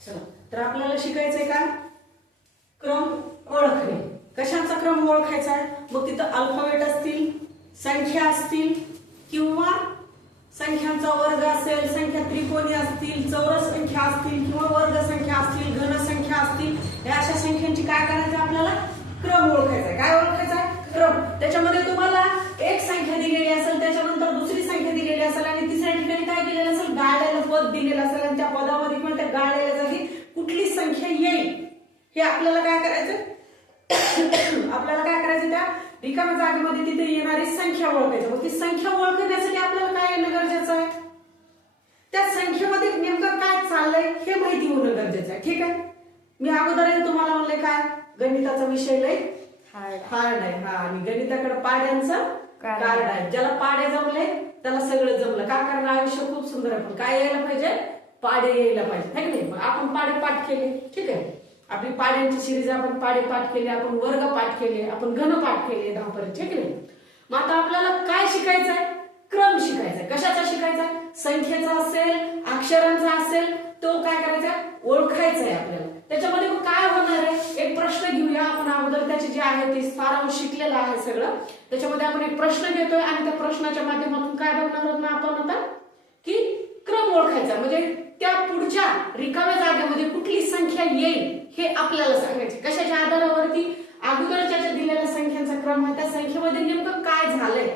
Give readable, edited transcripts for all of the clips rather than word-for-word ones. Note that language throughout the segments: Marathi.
चला तर आपल्याला शिकायचंय का क्रम ओळखणे. कशाचा क्रम ओळखायचा आहे? मग तिथं अल्फाबेट असतील, संख्या असतील किंवा संख्यांचा वर्ग असेल, संख्या त्रिकोणी असतील, चौरस संख्या असतील किंवा वर्ग संख्या असतील, घन संख्या असतील, या अशा संख्यांची काय करायचं आपल्याला क्रम ओळखायचा आहे. काय ओळखायचा आहे? क्रम. त्याच्यामध्ये तुम्हाला एक संख्या दिलेली असेल, त्याच्यानंतर दुसरी संख्या दिलेली असेल आणि तिसऱ्या ठिकाणी काय दिलेलं असेल, गाळलेलं पद दिलेलं असेल आणि त्या पदामध्ये किंवा त्या गाळलेल्या जागी कुठली संख्या येईल हे आपल्याला काय करायचं आपल्याला काय करायचं त्या रिकाम्या जागेमध्ये तिथे येणारी संख्या ओळखायची. मग ती संख्या ओळखण्यासाठी आपल्याला काय येणं गरजेचं आहे? त्या संख्येमध्ये नेमकं काय चाललंय हे माहिती होणं गरजेचं आहे. ठीक आहे. मी अगोदर तुम्हाला म्हणले काय गणिताचा विषय लय हार्ड आहे. हा आणि गणिताकडे पाड्यांचं कार्ड आहे. ज्याला पाड्या जमले त्याला सगळं जमलं. का? कारण आयुष्य खूप सुंदर आहे. पण काय यायला पाहिजे? पाडे यायला पाहिजे. है की नाही? मग आपण पाडे पाठ केले. ठीक आहे. आपली पाड्यांची सिरीज आपण पाडे पाठ केले, आपण वर्ग पाठ केले, आपण घन पाठ केले 10 पर्यंत. ठीक आहे. मग आता आपल्याला काय शिकायचं आहे? क्रम शिकायचा आहे. कशाचा शिकायचा आहे? संख्येचा असेल, अक्षरांचा असेल, तो काय करायचा आहे? ओळखायचा आहे आपल्याला. त्याच्यामध्ये मग काय होणार आहे? एक प्रश्न घेऊया आपण अगोदर. त्याची जी आहे ती सारांश शिकलेला आहे सगळं. त्याच्यामध्ये आपण एक प्रश्न घेतोय आणि त्या प्रश्नाच्या माध्यमातून काय बघणार आहोत ना आपण आता की क्रम ओळखायचा. म्हणजे त्या पुढच्या रिकाम्या जागेमध्ये कुठली संख्या येईल हे आपल्याला सांगायचे. कशाच्या आधारावरती? अगोदरच्या ज्या दिलेल्या संख्यांचा क्रम आहे त्या संख्येमध्ये नेमकं काय झालंय.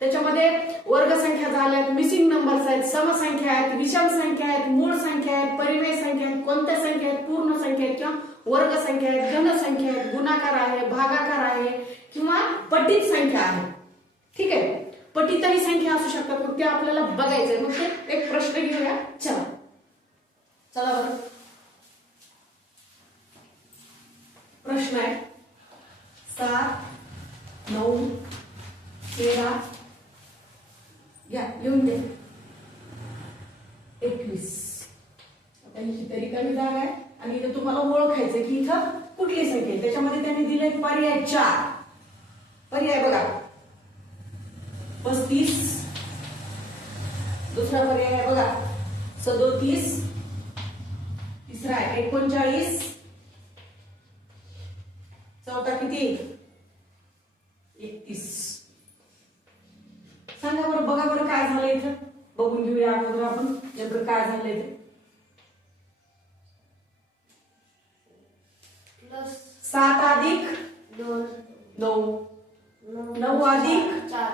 त्याच्यामध्ये वर्ग संख्या झाल्यात, मिसिंग नंबर्स आहेत, समसंख्या आहेत, विषम संख्या आहेत, मूळ संख्या आहेत, परिमेय संख्या आहेत, कोणत्या संख्या आहेत, पूर्ण संख्या आहेत किंवा वर्ग संख्या आहेत, घन संख्या आहेत, गुणाकार आहे, भागाकार आहे किंवा पटीत संख्या आहे. ठीक आहे. पटीतही संख्या असू शकतात. मग ते आपल्याला बघायचंय. मग ते एक प्रश्न घेऊया. चला चला बरं. प्रश्न आहे 7, 9, 13 या लिहून दे 21. आता ही रिकामी जागा आहे आणि इथे तुम्हाला ओळखायचं की इथं कुठली संख्या आहे. त्याच्यामध्ये त्यांनी दिले पर्याय 4 पर्याय बघा. 35, दुसरा पर्याय आहे बघा 37, तिसरा आहे 39, चौथा किती 31. सांगा बरं. बघा बरं काय झालं इथं. बघून घेऊया अगोदर आपण नेमकं काय झालंय ते. 7 अधिक 2 9, 9 अधिक 4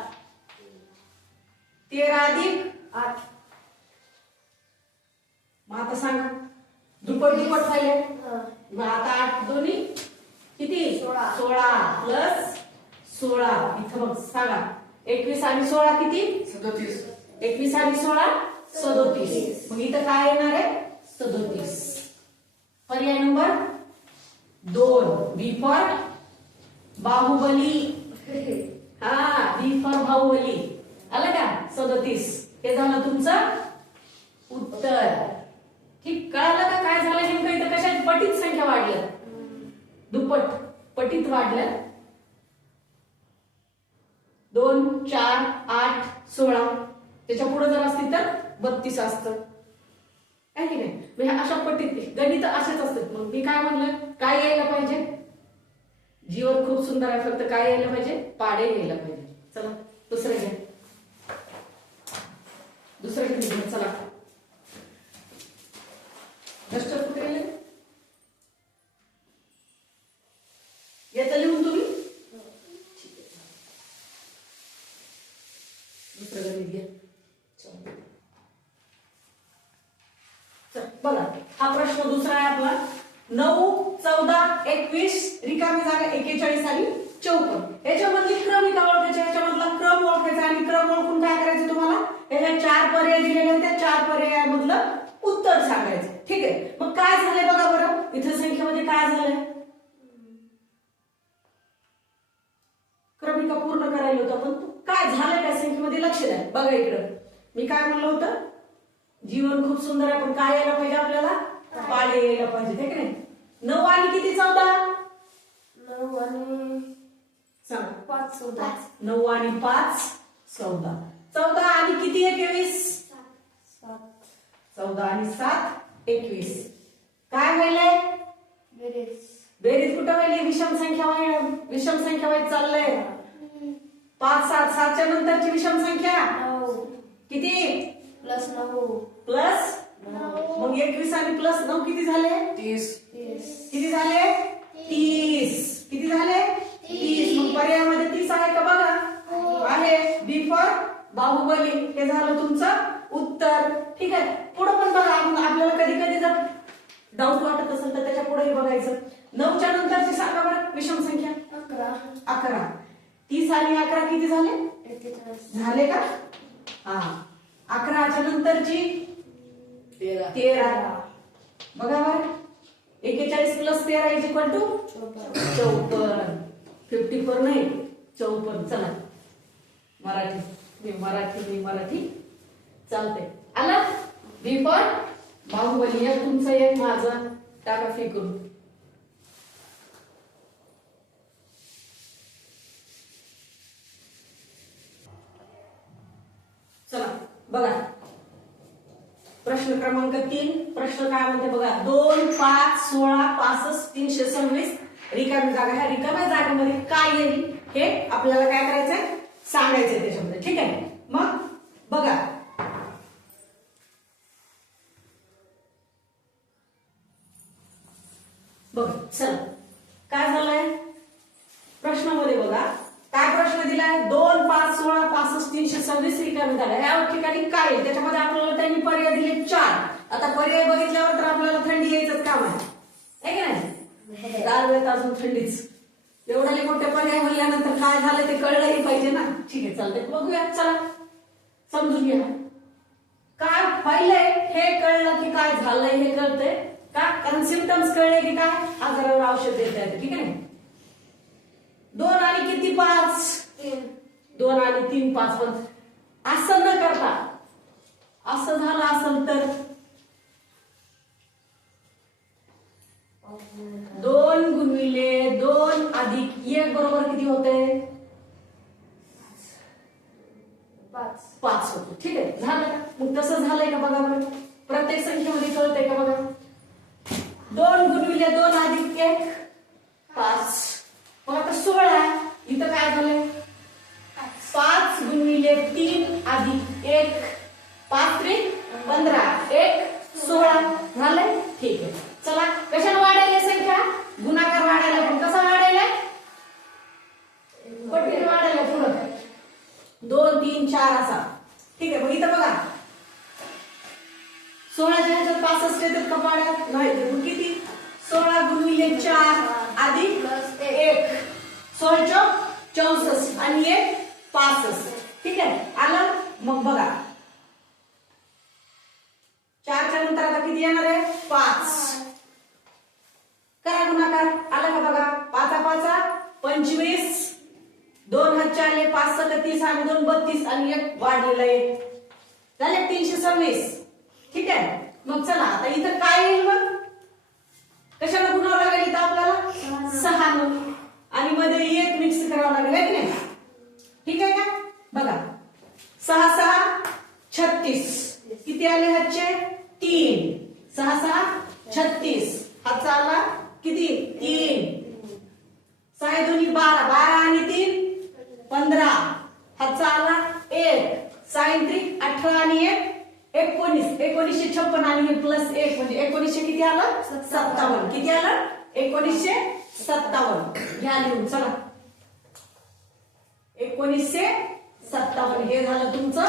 13 अधिक 8. मग आता सांगा दुप्पट दुप्पट झाले. हां. मग आता 8 दोन्ही किती 16. 16 प्लस 16 इथं मग सांगा 21 आणि 16 किती 37. 21 आणि 16 37. मग इथं काय येणार आहे 37. पर्याय नंबर 2 बी फॉर बाहुबली. हा बी फॉर बाहुबली आलं का 37. हे झालं तुमचं उत्तर. ठीक कळालं का काय झालं नेमकं इथं? कशात पटीत संख्या वाढल्या, दुप्पट पटीत वाढल्या. 2, 4, 8, 16 त्याच्या पुढे जर असतील तर 32 असतं. आहे की नाही? म्हणजे अशा पटीत गणित असेच असतात. मग मी काय म्हणलं काय यायला पाहिजे? जीवन खूप सुंदर आहे. फक्त काय यायला पाहिजे? पाडे यायला पाहिजे. चला दुसरं घ्या. दुसरं किती घ्या. चला डस्टर कुठे गेले? याचं लिहून तुम्ही दुसरं गणित घ्या. बघा हा प्रश्न दुसरा आहे आपला. 9, 14, 21 रिकामी जागा 41 आणि 54. याच्यामधली क्रमिका ओळखायची. याच्यामधला क्रम ओळखायचा आणि क्रम ओळखून काय करायचं तुम्हाला? याच्या 4 पर्याय दिलेले आहेत. त्या 4 पर्यायामधलं उत्तर सांगायचं. ठीक आहे. मग काय झालंय बघा बरं. इथं संख्येमध्ये काय झालंय? क्रमिका पूर्ण करायला होता पण काय झालंय त्या संख्येमध्ये लक्ष द्या. बघा इकडं मी काय म्हणलं होतं? जीवन खूप सुंदर आहे पण काय यायला पाहिजे आपल्याला? पाडे यायला पाहिजे. ठीक आहे. 9 आणि किती 14? 9 आणि सांग 5 14. 9 आणि 5 14. 14 आणि किती 21? 7. 14 आणि 7 21. बेरीज कुठं व्हायली? विषम संख्या व्हायला चाललंय. 5 7 7च्या नंतरची विषम संख्या 9 किती? प्लस 9 प्लस 9 मग 21 आणि प्लस 9 किती झाले? 30 किती झाले? 30. किती झाले? 30. मग पर्यायामध्ये 30 आहे का बघा? आहे. B for Baahubali. हे झालं तुमचं उत्तर. ठीक आहे. पुढे पण बघा. आपल्याला कधी कधी जर डाऊट वाटत असेल तर त्याच्या पुढे बघायचं. 9च्या नंतरची सांगा बरं विषम संख्या. 11. 30 आणि 11 किती झाले? 41 झाले का? हा. 11च्या नंतरची 13. बघा बरं. 41 प्लस 13 इज इक्वल टू 54. 54 नाही 54. चला मराठी चालते. आला? बी फॉर बाहुबली. एक तुमचं एक माझं. टाका फेकून. चला बघा. प्रश्न क्रमांक 3. प्रश्न काय म्हणते बघा. 2 5 16 65 326 रिकामी जागा. ह्या रिकाम्या जागेमध्ये काय येईल हे आपल्याला काय करायचंय? सांगायचंय त्याच्यामध्ये. ठीक आहे. मग बघा. बघ चला काय झालंय प्रश्नामध्ये बघा. काय प्रश्न दिलाय? 2 5 16 65 326 रिकामी जागा. ह्या ठिकाणी काय आहे? त्याच्यामध्ये आपल्याला त्यांनी पर्याय दिले 4. आता पर्याय बघितल्यावर तर आपल्याला थंडी यायचंच काम आहे की नाही? गारवेत अजून थंडीच. एवढ्या मोठे पर्याय म्हणल्यानंतर काय झालं ते कळलंही पाहिजे ना. ठीक आहे चालतंय. बघूया. चला समजून घ्या. काय पाहिलंय हे कळलं की काय झालंय हे कळतंय का? कारण सिम्पटम्स कळले की काय आजारावर औषध देता येतं. ठीक आहे. 2 आणि किती 5? 2 आणि 3 5. पण असं न करता असं झालं असेल तर 2 गुणिले 2 अधिक 1 बरोबर किती होते? 5 होते. ठीक आहे. झालं का? मग तसं झालंय का बघा बरं. प्रत्येक संख्येमध्ये कळतंय का बघा. 2 गुणिले 2 अधिक 1 5. मग आता 16. इथं काय झालंय? 5 गुणिले 3 अधिक 1 5 3 15 1 16 झालंय. ठीक आहे. चला कशाला वाढायला संख्या? गुणाकार वाढायला. पण कसा वाढायला? पटीने वाढायला. पुढं 2 3 4 असा. ठीक आहे. मग इथं बघा 16च्या ह्याच्यात 65 येतात का पाड्यात? नाही. तर मग किती? 16 गुणिले 4 अधिक 1 16 64 आणि 1 65. ठीक आहे. आलं? मग बघा 4च्या नंतर आता किती येणार आहे? 5. करा गुणाकार. आला का बघा. 5 5 25 2 हातचे आले 5 30 आणि 2 32 आणि 1 वाढलेला आहे. झाले 326. ठीक आहे. मग चला आता इथं काय येईल? मग कशाला गुणावं लागेल इथं आपल्याला? 6 आणि मध्ये 1 मिक्स करावं लागेल आहे की नाही? ठीक आहे का? बघा 6 6 36. किती आले हातचे? 3. 6 6 36. हातचा आला किती? 3. 6 2 12 12 आणि 3 15. हातचा आला 1. 6 3 18 आणि 1 19. 1956 आणि हे प्लस 1 म्हणजे 1900 किती आलं? 57. किती आलं? 1957. घ्या लिहून. चला 1957 हे झालं तुमचं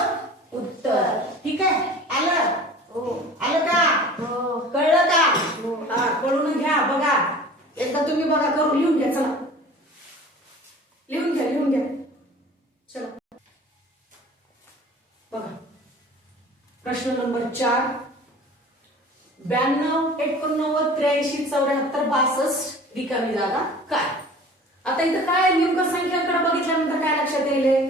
उत्तर. ठीक आहे. आलं? आलं का? कळलं का? हा कळून घ्या. बघा एकदा तुम्ही बघा करून लिहून घ्या. चला लिहून घ्या. चला बघा प्रश्न नंबर 4. 92 89 83 74 62 रिकामी जागा काय? आता इथं काय नेमकं संख्यांकडे बघितल्यानंतर काय लक्षात येईल?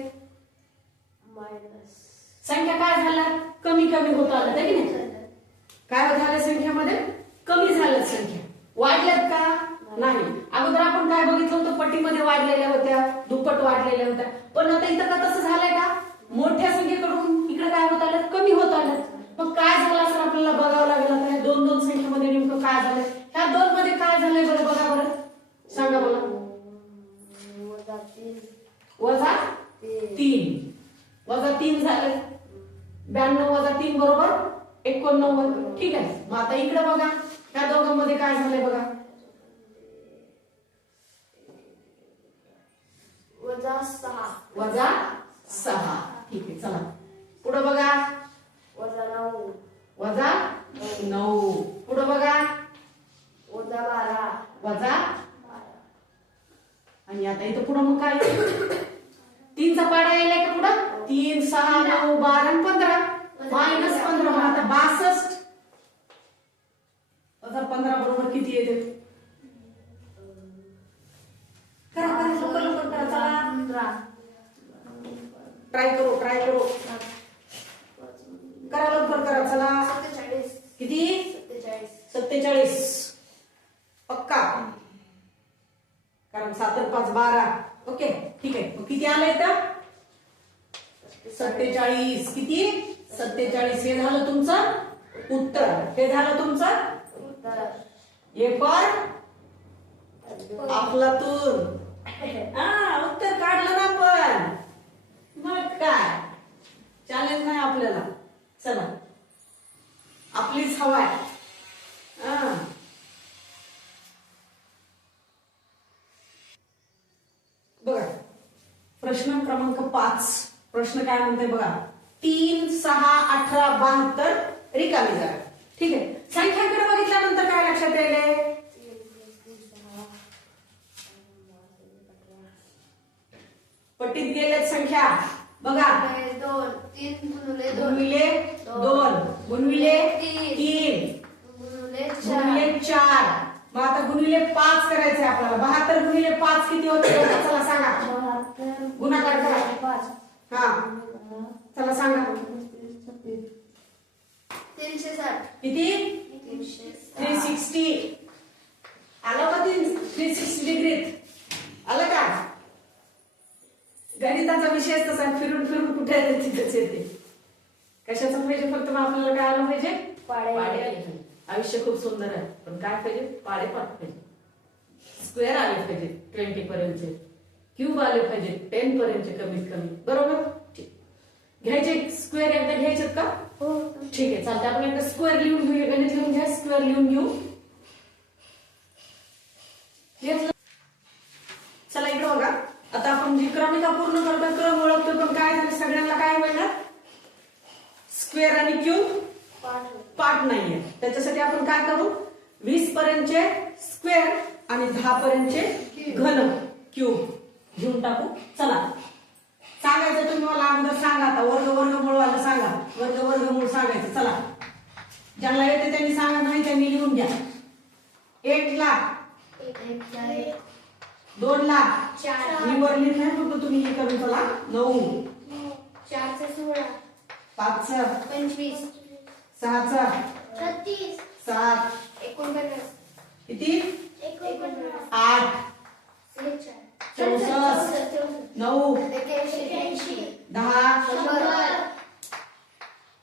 संख्या काय झाल्या? कमी कमी होत आल्या की नाही? काय झालं संख्यामध्ये? कमी झाल्या संख्या. वाढल्यात का? नाही. अगोदर आपण काय बघितलं होतं? पट्टीमध्ये वाढलेल्या होत्या, दुप्पट वाढलेल्या होत्या. पण आता इथं का तसं झालंय का? मोठ्या संख्येकडून इकडे काय होत आल्यात? कमी होत आल्यात. मग काय झालं असं आपल्याला बघावं लागेल. आता 2 2 संख्येमध्ये नेमकं काय झालंय? ह्या 2 मध्ये काय झालंय बरं बघा बरं. 3 झालं. 92 वजा 3 बरोबर 89. ठीक आहे. मग आता इकडे बघा त्या दोघांमध्ये काय झालंय बघा. वजा 6. वजा 6. ठीक आहे. चला पुढे बघा. वजा 9. वजा 9. पुढे बघा. वजा 12. वजा. आणि आता इथं पुढे मग काय 3चा पाडा यायलाय का पुढं. 3 6 9 12 आणि 15 मायनस 15. मग आता 62 वजा 15 बरोबर किती येते. करा करा लवकर लवकर करा. चला 15. ट्राय करू करा लवकर करा. चला 47. किती 47. 47 पक्का. कारण 7 आणि 5 12. ओके ठीक आहे. मग किती आलंय तर 47. किती 47. हे झालं तुमचं उत्तर. हे झालं तुमचं उत्तर. हे पण अफलातून. उत्तर काढलं ना पण. मग काय चॅलेंज नाही आपल्याला. चला आपलीच हवा आहे. बघा प्रश्न क्रमांक 5. प्रश्न काय म्हणते बघा. 3 6 18 72 रिकामी जागा. ठीक आहे. संख्यांकडे बघितल्यानंतर काय लक्षात येईल. पट्टीत गेल्यात संख्या बघा. 2. 3 गुणिले 2. गुणविले 2 गुणविले 3 गुणिले 4. गुणविले 4. मग आता गुणविले 5 करायचे आपल्याला. 72 गुणिले 5 किती होते चला सांगा. 72 गुणाकार करा. 5. हा चला सांगा 360. किती 360. आलं का 360 डिग्रीत आलं का. गणिताचा विषय तसा फिरून फिरून कुठे येते तिथेच येते. कशाचं पाहिजे फक्त मग आपल्याला काय आलं पाहिजे. पाढे आले पाहिजे. आयुष्य खूप सुंदर आहे पण काय पाहिजे पाढे पाठ पाहिजे. स्क्वेअर आले पाहिजे 20 पर्यंतचे. क्यूब आले पाहिजे 10 पर्यंतचे कमीत कमी. बरोबर घ्यायचे स्क्वेअर एकदा घ्यायचेत का. ठीक आहे चालतं. आपण एकदा स्क्वेअर लिहून घेऊया. गणित लिहून घ्या. स्क्वेअर लिहून घेऊ. चला इकडे बघा. आता आपण जी क्रमिका पूर्ण करतो क्रम ओळखतो पण काय झालं सगळ्यांना काय मिळणार स्क्वेअर आणि क्यूब पार्ट नाहीये. त्याच्यासाठी आपण काय करू 20 पर्यंतचे स्क्वेअर आणि 10 पर्यंतचे घन क्यूब घेऊन टाकू. चला सांगायचं तुम्ही मला अगोदर सांगा. आता वर्गमूळ वाला सांगा. वर्गमूळ सांगायचं. चला ज्यांना येते त्यांनी सांगा नाही त्यांनी लिहून घ्या. 1 लाख 2 लाख 4. मी वर लिहिलंय फक्त तुम्ही हे करून चला. 9 4 चे 16. 5 25. 6 36. 7 49. किती 49. 8 64 9 81. 10 100.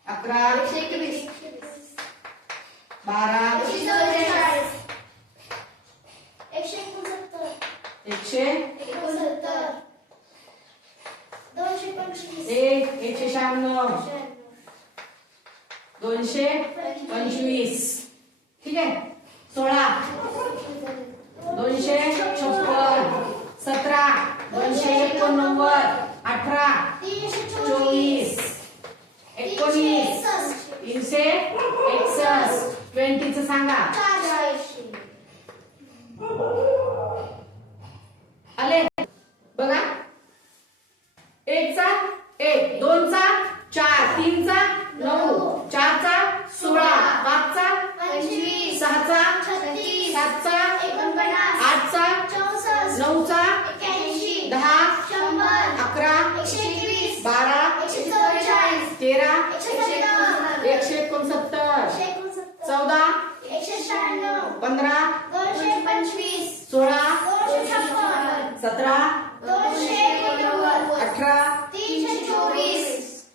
11 121. 12 144. 296 ठीक आहे. 16 256 17 289 18 24 19 361 20 सांगा आले बघा. 1 चा 1 2 चा 4 3 चा 9 4 चा 16 5 चा 25. 6 चा 36. 7 चा 49. 8 चा 64. 9 चा 81. 10 100. 11 121. 12 144. 13 169. 169 14 196. 15 225. 16 256. 17 289. 18 324.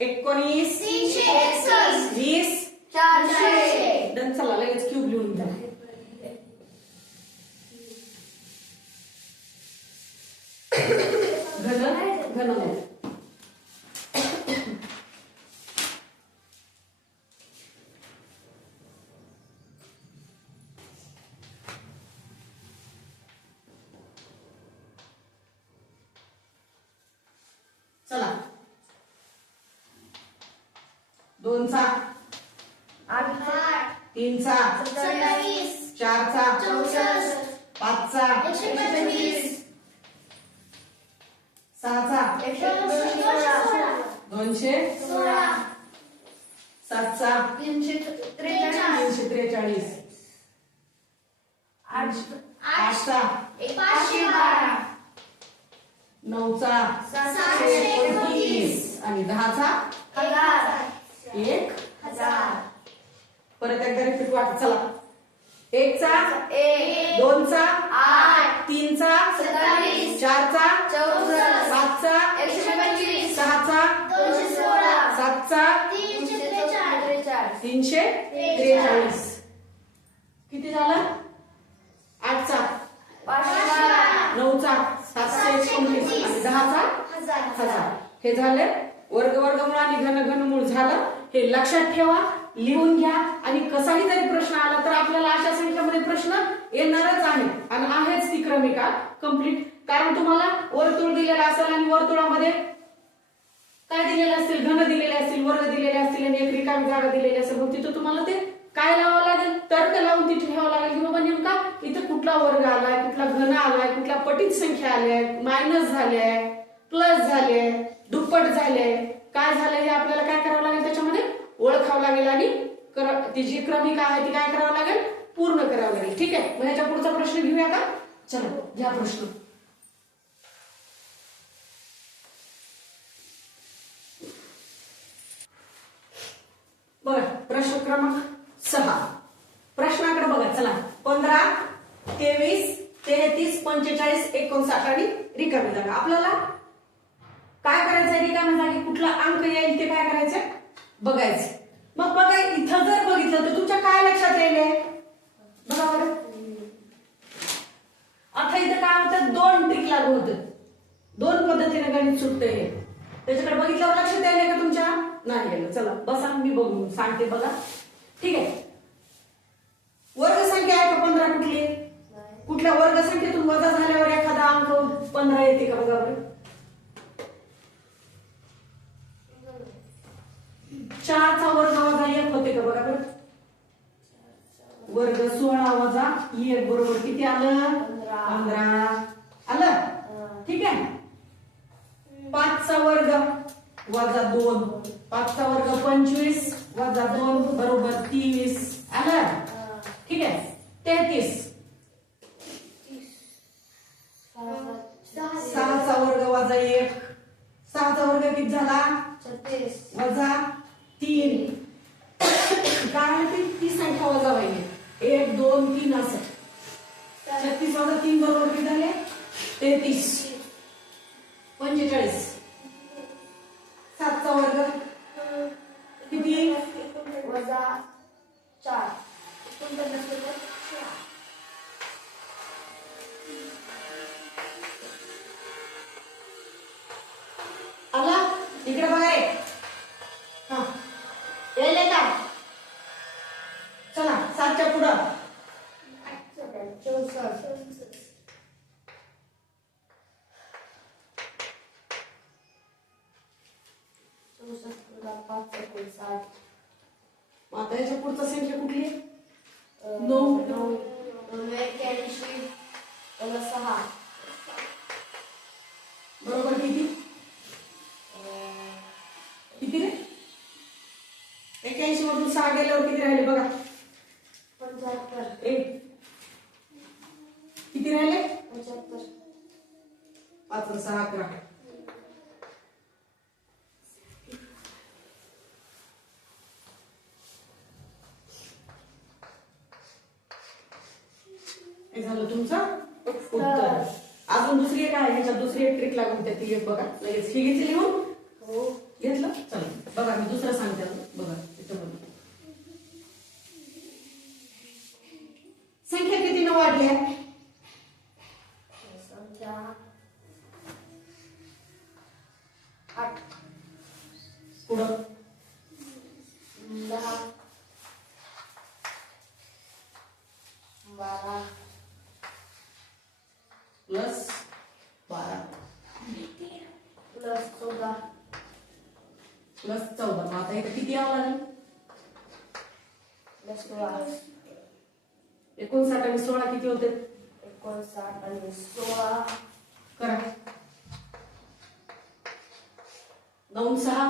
19 361. 20 400. डन. चला लगेच क्यूब लिहून घ्या. घन घन चला 2चा 8 3चा 27 4चा 64 5चा 125 6चा 216 216 7चा 343 343 8चा 512 9चा 729 आणि 10चा 1 1000 परत एकदा रिपीट वाट चला 1चा 1 2चा 8 3चा 27 4चा 64 5चा 125 6चा 216 7चा 343 किती झालं 8चा 9चा 729 आणि 10चा 1000 हे झाले वर्गमूळ आणि घनमूळ झालं हे लक्षात ठेवा लिहून घ्या आणि कसाही जरी प्रश्न आला तर आपल्याला अशा संख्येमध्ये प्रश्न येणारच आहे आणि आहेच ती क्रमिका कंप्लीट कारण तुम्हाला वर्तुळ दिलेलं असेल आणि वर्तुळामध्ये काय दिलेले असतील घन दिलेले असतील वर्ग दिलेले असतील आणि एक रिकामी जागा दिलेली असेल मग तिथं तुम्हाला ते काय लावावं लागेल तर्क लावून तिथे ठेवावं लागेल की बाबा नेमका इथे कुठला वर्ग आलाय कुठला घन आलाय कुठल्या पटीत संख्या आल्या मायनस झाल्या प्लस झाले दुप्पट झाले काय झालं हे आपल्याला काय करावं लागेल त्याच्यामध्ये ओळखावं लागेल आणि ती जी क्रमिका आहे ती काय करावं लागेल पूर्ण करावं लागेल ठीक आहे मग ह्याच्या पुढचा प्रश्न घेऊया का चलो घ्या प्रश्न बघा प्रश्न क्रमांक 6 प्रश्नाकडे बघा चला 15 23 33 45 59 आणि रिकामी जागा आपल्याला काय करायचंय रिकामी जागी कुठला अंक येईल ते काय करायचं बघायचं मग बघा इथं जर बघितलं तर तुमच्या काय लक्षात येईल बघा बरं आता इथं काय होतं 2 ट्रिक लागू होतं 2 पद्धतीने गणित सुटतंय हे त्याच्याकडे बघितल्यावर लक्षात यायला का तुमच्या नाही गेलं चला बसा मी बघून सांगते बघा ठीक आहे वर्ग संख्या आहे का 15 कुठली कुठल्या वर्ग संख्येतून वजा झाल्यावर एखादा अंक 15 येते का बघा बरं 4चा वर्ग वजा 1 होते का बघा बरं वर्ग 16 वजा 1 बरोबर किती आलं 15 आलं ठीक आहे 5चा वर्ग वजा 2 5चा वर्ग 25 वजा 2 बरोबर 23 आलं ठीक आहे 33 6चा वर्ग वजा 1 6चा वर्ग किती झाला 36 वजा 3 कारण ती संख्या वजा व्हायली 1 2 3 असं 36 वजा 3 बरोबर किती झाले 33 45 7चा वर्ग किती वजा 4 आला इकडे बघा रे हा येले का चला 7च्या पुढं 64 आता याच्या पुढचा संख्या कुठली 9 81 6 बरोबर किती किती रे 81 मधून 6 गेल्यावर किती राहिले बघा 75 एक किती राहिले 75 5 व 6 11 हे झालं तुमचं उत्तर अजून दुसरी एक आहे ह्याच्यात दुसरी एक ट्रिक लागून त्या ती एक बघा लगेच ही घेतली लिहून हो घेतलं चला बघा मी दुसरं सांगते बघा त्याच्यामध्ये संख्या कितीनं वाढल्या संख्या 8 पुढं 10 12 प्लस 12 प्लस 14 आता इथं किती यावं लागेल? प्लस 16 59 आणि 16 किती होते? 59 आणि 16 करा. 9 6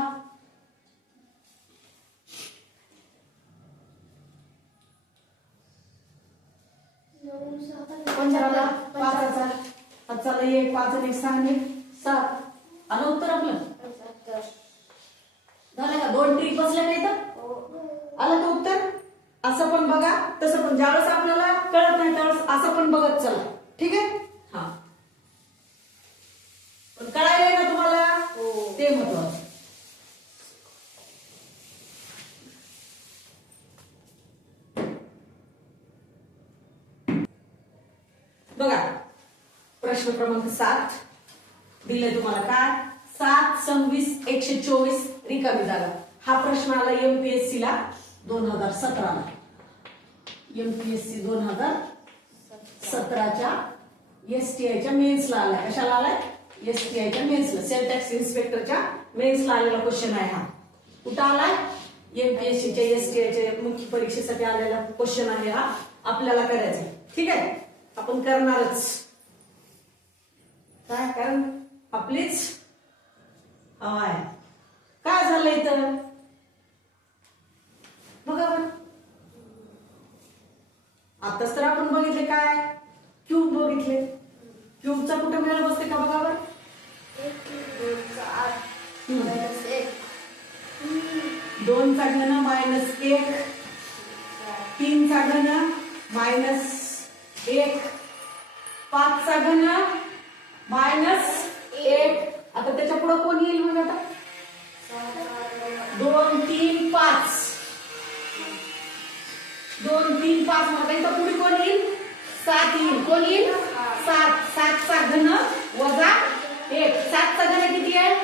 पंधराला 5चा 5ला 1 5 आणि 6 आणि 7 आलं उत्तर आपलं. 70 झालं का? 2 ट्रिक बसल्या का इथं? आलं का उत्तर? असं पण बघा, तसं पण. ज्यावेळेस आपल्याला कळत नाही त्यावेळेस असं पण बघत चला. ठीक आहे? हा, पण कळायलंय ना तुम्हाला? हो. ते महत्वाचं. बघा, प्रश्न क्रमांक 7 दिले तुम्हाला. काय? 7 26 124 रिकामी जागा. हा प्रश्न आला एमपीएससी ला 2017 ला. एमपीएससी 2017च्या एसटीआयच्या मेन्सला आलाय. कशाला आलाय? एसटीआयच्या मेन्सला, सेल टॅक्स इन्स्पेक्टरच्या मेन्सला आलेला क्वेश्चन आहे हा. कुठं आलाय? एमपीएससीच्या एसटीआयच्या मुख्य परीक्षेसाठी आलेला क्वेश्चन आहे हा. आपल्याला करायचा आहे. ठीक आहे? आपण करणारच. काय? कारण आपलीच हवा आहे. काय झालं इथं बघा बरं. आताच तर आपण बघितले काय? क्यूब बघितले. क्यूबचा कुठे मिळाला बसते का बघा बरं. 2 चा घन -1, 3 चा घन -1, 5 चा घन -1. आता त्याच्या पुढे कोण येईल मग? आता 2 3 5 2 3 5 मग इथं पुढे कोण येईल? 7 येईल. कोण येईल? 7. 7 चा घन वजा 1. 7 चा घन किती आहे?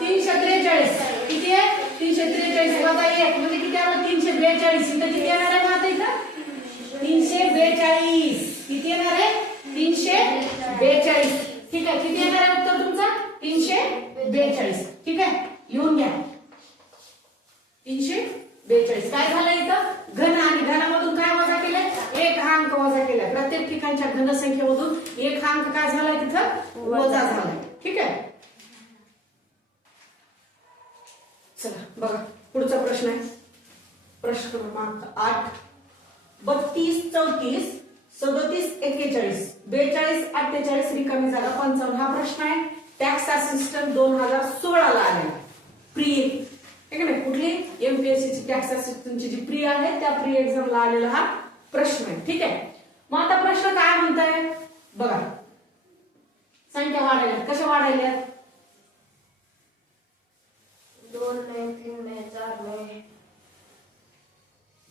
343. किती आहे? 343 वजा 1 म्हणजे किती आलं? 342. इथं किती येणार आहे? आता इथं 342. किती येणार आहे? 342. ठीक आहे. किती येणार आहे उत्तर तुमचा? 342. ठीक आहे, लिहून घ्या. 342. काय झालं इथं? घन आणि घनामधून काय वजा केलंय? 1 हा अंक वजा केलाय. प्रत्येक ठिकाणच्या घन संख्येमधून 1 हा अंक काय झालाय? तिथं वजा झालाय. ठीक आहे. चला बघा, पुढचा प्रश्न आहे. प्रश्न क्रमांक 8. 32 34 37 41 42 48 रिकामी जागा 55. हा प्रश्न आहे. टॅक्स असिस्टंट 2016 ला आलेला. प्री आहे का नाही? कुठली? एमपीएससी ची टॅक्स असिस्टंटची जी प्री आहे त्या प्री एक्झामला आलेला हा प्रश्न आहे. ठीक आहे. मग आता प्रश्न काय म्हणताय बघा. संख्या वाढायला. कशा वाढायल्या? 2 में 3 में 4 में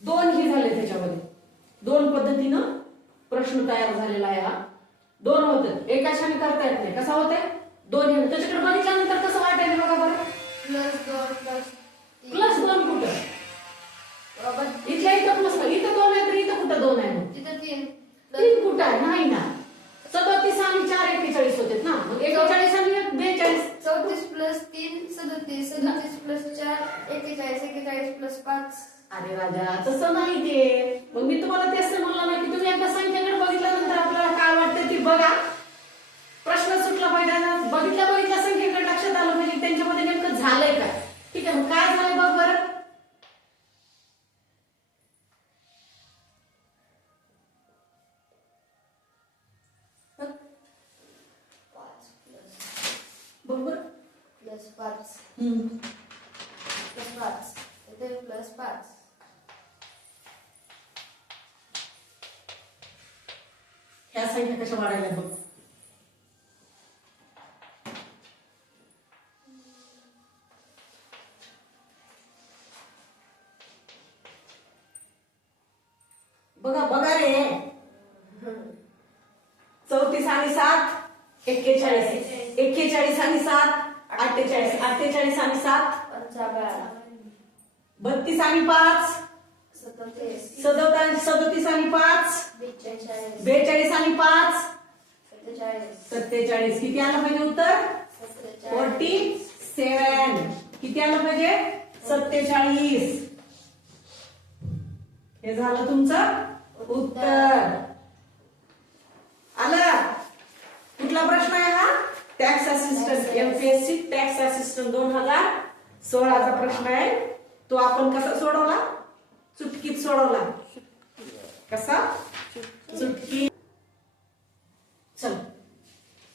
2 ही झाले त्याच्यामध्ये. 2 पद्धतीनं प्रश्न तयार झालेला आहे हा. 2 होते. एकाशाने करता येत नाही. कसा होते? 2 त्याच्याकडे बघितल्यानंतर कसं वाटायला बघा बरं. प्लस 2 प्लस 2 कुठं? इथल्या इथं प्लस नाही. इथं 2 आहे तर इथं कुठं 2 आहे? मग तिथं 3 कुठं आहे? नाही ना. 37 आणि 4 41 होते ना. मग 41 आणि 42. 34 प्लस 3 37 37 प्लस 4 41 41 प्लस 5. अरे राजा, तसं नाही ते. मग मी तुम्हाला तेच म्हणलं ना की तुम्ही एकदा संख्येकडे बघितल्यानंतर आपल्याला काय वाटतं ती बघा. प्रश्न सुटला पाहिजे. बघितल्या संख्येकडे लक्षात आलं पाहिजे त्यांच्यामध्ये नेमकं झालंय काय. ठीक आहे. मग काय झालंय बघ बरं. बरोबर. प्लस 5 प्लस 5 इथे प्लस 5. ह्या संख्या कशा वाढायला बघ. बघा बघा रे. 34 आणि 7 41 41 आणि 7 48 48 आणि 7 32 आणि 5 37 37 आणि 5 42 42 आणि 5 47 47. किती आलं पाहिजे उत्तर? 47. 47. किती आलं पाहिजे 47. हे झालं तुमचं उत्तर. आलं. कुठला प्रश्न आहे हा? Tax assistant, MPSC tax assistant 2016चा प्रश्न आहे. तो आपण कसा सोडवला? चुटकीत सोडवला. कसा? चुटकी. चल,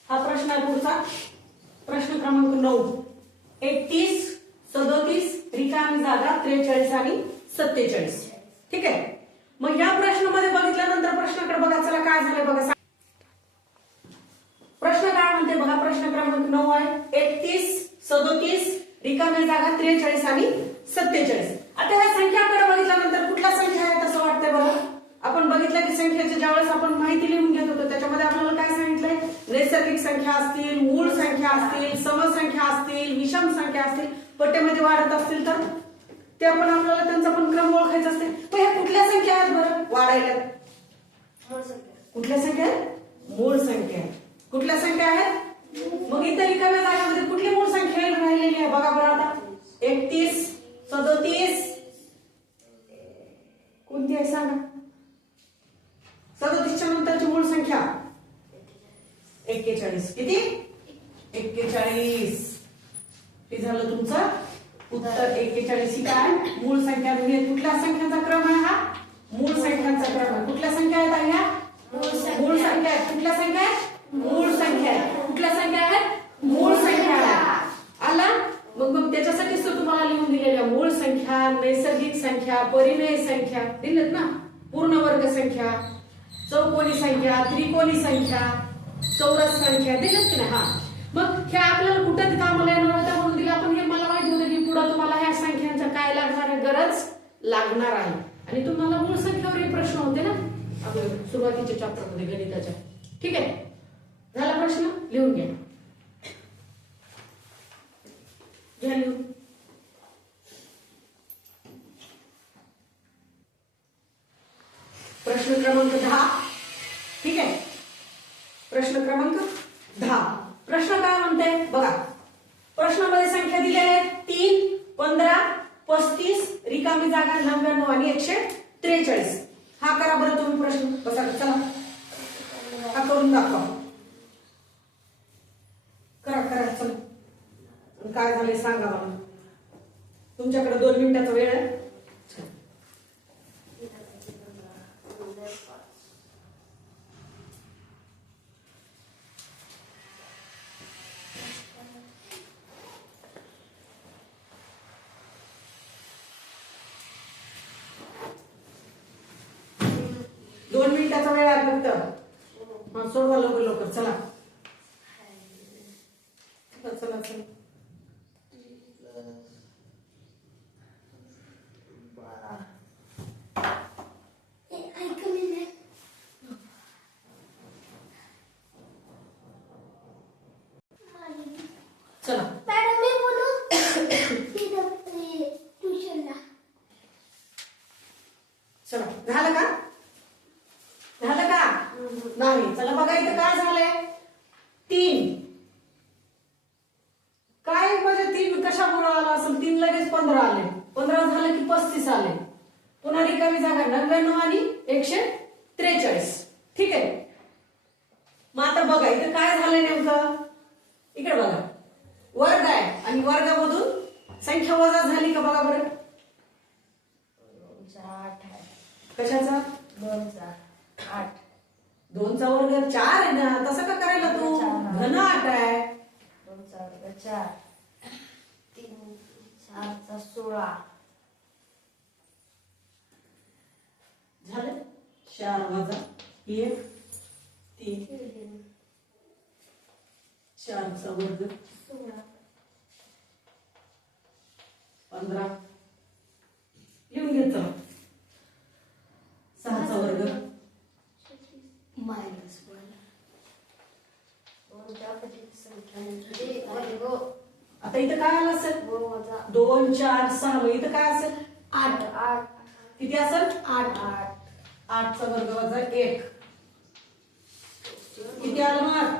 हा प्रश्न आहे पुढचा. प्रश्न क्रमांक 9. 31, 37 रिकामी जागा 43 आणि 47. ठीक आहे. मग या प्रश्नामध्ये बघितल्यानंतर प्रश्नाकडे बघा. चला काय झालंय बघा. प्रश्न काय म्हणते बघा. प्रश्न क्रमांक 9 आहे. 31, 37 रिकामी जागा 43 आणि 47. आता ह्या संख्याकडे बघितल्यानंतर कुठल्या संख्या आहेत असं वाटतंय बघा. आपण बघितलं की संख्येच्या ज्यावेळेस आपण माहिती लिहून घेत होतो त्याच्यामध्ये आपल्याला काय सांगितलंय? नैसर्गिक संख्या असतील, मूळ संख्या असतील, समसंख्या असतील, विषम संख्या असतील, पट्ट्यामध्ये वाढत असतील तर ते आपण आपल्याला त्यांचा पण क्रम ओळखायचा असते. पण ह्या कुठल्या संख्या आहेत बरं वाढायला? कुठल्या संख्या आहेत? मूळ संख्या. कुठल्या संख्या आहेत? मग इतर रिकाम्या जागांमध्ये कुठली मूळ संख्या राहिलेली आहे बघा बरं. आता 31, 37 कोणती आहे सांगा. 37च्या नंतरची मूळ संख्या 41. किती? 41. हे झालं तुमचं उत्तर. 41 ही काय? मूळ संख्या. म्हणजे कुठल्या संख्यांचा क्रम आहे हा? मूळ संख्यांचा क्रम आहे. कुठल्या संख्या आहेत ह्या? मूळ संख्या आहेत. कुठल्या संख्या आहेत? मूळ संख्या आहेत. कुठल्या संख्या आहेत? मूळ संख्या आहेत. आला. मग त्याच्यासाठीच तर तुम्हाला लिहून दिलेल्या मूळ संख्या, नैसर्गिक संख्या, परिमेय संख्या दिलेत ना. पूर्ण वर्ग संख्या, चौकोनी संख्या, त्रिकोणी संख्या, चौरस संख्या दिलेत की नाही. हा मग हे आपल्याला कुठं कामाला येणार होत्या म्हणून दिलं आपण. हे मला माहिती होतं की पुढे तुम्हाला ह्या संख्यांच्या काय लागणार आहे, गरज लागणार आहे. आणि तुम्हाला मूळ संख्येवरही प्रश्न होते ना आपल्या सुरुवातीच्या चॅप्टर मध्ये गणिताच्या. ठीक आहे. झाला प्रश्न? लिहून घ्या. घ्या लिहून. प्रश्न क्रमांक 10. ठीक आहे. प्रश्न क्रमांक 10. प्रश्न काय म्हणते बघा. प्रश्नामध्ये संख्या दिलेल्या आहेत 3, 15, 35 रिकामी जागा 99 आणि 143. हा करा बरं तुम्ही प्रश्न. बसा. चला हा करून दाखवा. करा करा. चला काय झालंय सांगा मला. तुमच्याकडे 2 मिनिटाचा वेळ आहे. 2 मिनिटाचा वेळ आहे फक्त. मग सोडवा लवकर लवकर. चला चला चला. चला मॅडम मी बोलू ट्युशनला. चला झालं का? झालं का? नाही. चला बघा इथं काय झालंय. 3 काय म्हणजे 3 कशामुळे आला असेल? 3 लगेच 15 आले. 15 झालं की 35 आले. पुन्हा रिकामी जागा 99 आणि 143. ठीक आहे. मग आता बघा इथं काय झालंय नेमकं. इकडे बघा वर्ग आहे आणि वर्गामधून संख्या वजा झाली का बघा बरं. 8 आहे. कशाचा? 2चा 8. 2चा वर्ग 4 आहे ना. तसं का करायला तू? धन 8 आहे. 2चा वर्ग 4. 3 4चा 16. झालं. 4 वजा 1 3. 4चा वर्ग 16. 15. लिहून घेतो. 6चा वर्ग मायनस 1. 2च्या पटीची संख्या म्हणजे वर्ग. आता इथं काय आलं असेल? 2 4 6. मग इथं काय असेल? 8. 8. किती असेल? 8. 8चा वर्ग वजा 1. किती आलं मग?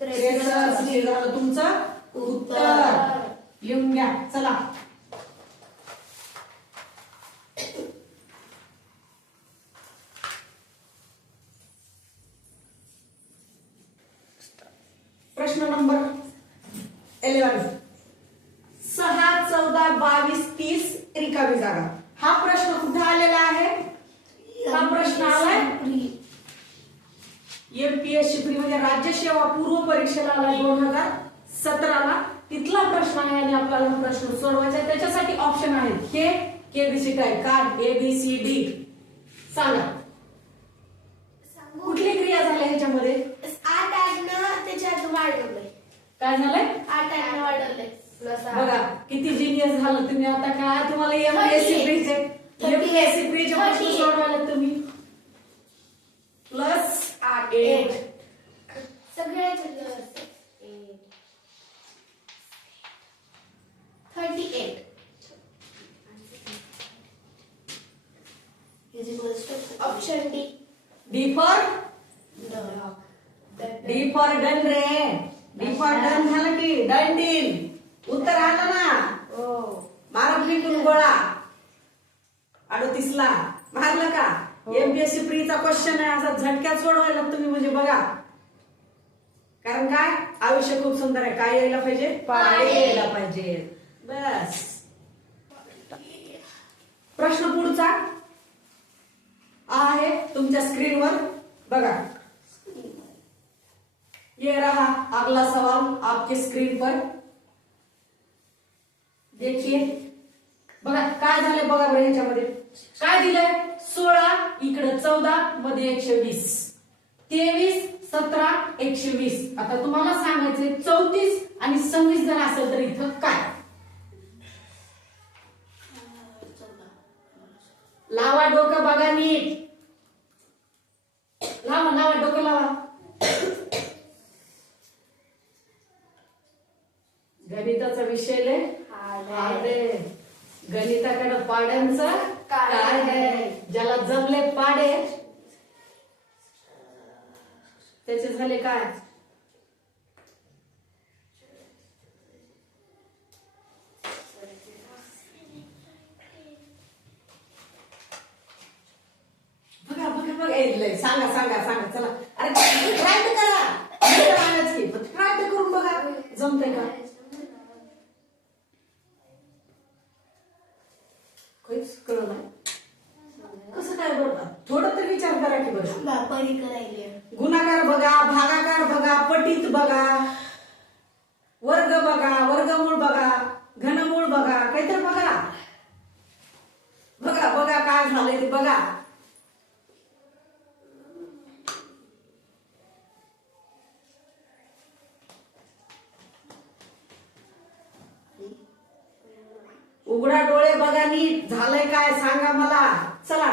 63. हे झालं तुमचं उत्तर. लिहून घ्या चला. प्रश्न नंबर 11. 6, 14, 22, 30 रिकामी जागा. हा प्रश्न कुठे आलेला आहे? हा प्रश्न आलाय एमपीएससी प्री म्हणजे राज्य सेवा पूर्व परीक्षेला आला 2017ला. तिथला प्रश्न आहे आणि आपल्याला हा प्रश्न सोडवायचा आहे. त्याच्यासाठी ऑप्शन आहेत केबीसी टाईप काय ABCD. सांगा कुठली क्रिया झाल्या ह्याच्यामध्ये? 8 8 त्याच्यात वाढवलंय. काय झालंय? 8 8 वाढवलंय प्लस बघा किती जिनियस झालं तुम्ही. आता काय तुम्हाला एमपीएससी प्रीचे प्रश्न सोडवायला तुम्ही प्लस 8 सगळ्याच 38 option D for done ray. D for done झालं की डन डील. उत्तर आलं ना. मारा पिटून गोळा 38ला मारलं का? एमपीएससी प्रीचा क्वेश्चन आहे. असा झटक्यात सोडवायला तुम्ही म्हणजे बघा. कारण काय आयुष्य खूप सुंदर आहे. काय यायला पाहिजे? पाडे यायला पाहिजे. बस. प्रश्न पुढचा आहे तुमच्या स्क्रीनवर बघा. ये रहा अगला सवाल आपके स्क्रीन पर. देखिए बघा काय झालंय बघा बरं. ह्याच्यामध्ये काय दिलंय? 16 इकडे 14 मध्ये 120 23 17 120. आता तुम्हाला सांगायचंय 34 आणि 26 जर असेल तर इथं काय? लावा डोकं बघा नीट. लावा डोकं लावा. गणिताचा विषय लय हार्ड आहे. गणिताकडे पाड्यांचं काय आहे? ज्याला जमले पाडे त्याचे झाले काय? बघा सांगा चला. अरे ट्राय तर करा. ट्राय तर करून बघा जमतंय का? काहीच कळलं नाही. कसं काय बरं? थोडं तर विचार करा की बरं. गुणाकार बघा, भागाकार बघा, पटीत बघा, वर्ग बघा, वर्गमूळ बघा, घनमूळ बघा, काहीतरी बघा. बघा काय झालंय ते बघा. उघडा डोळे बघा नीट. झालंय काय सांगा मला. चला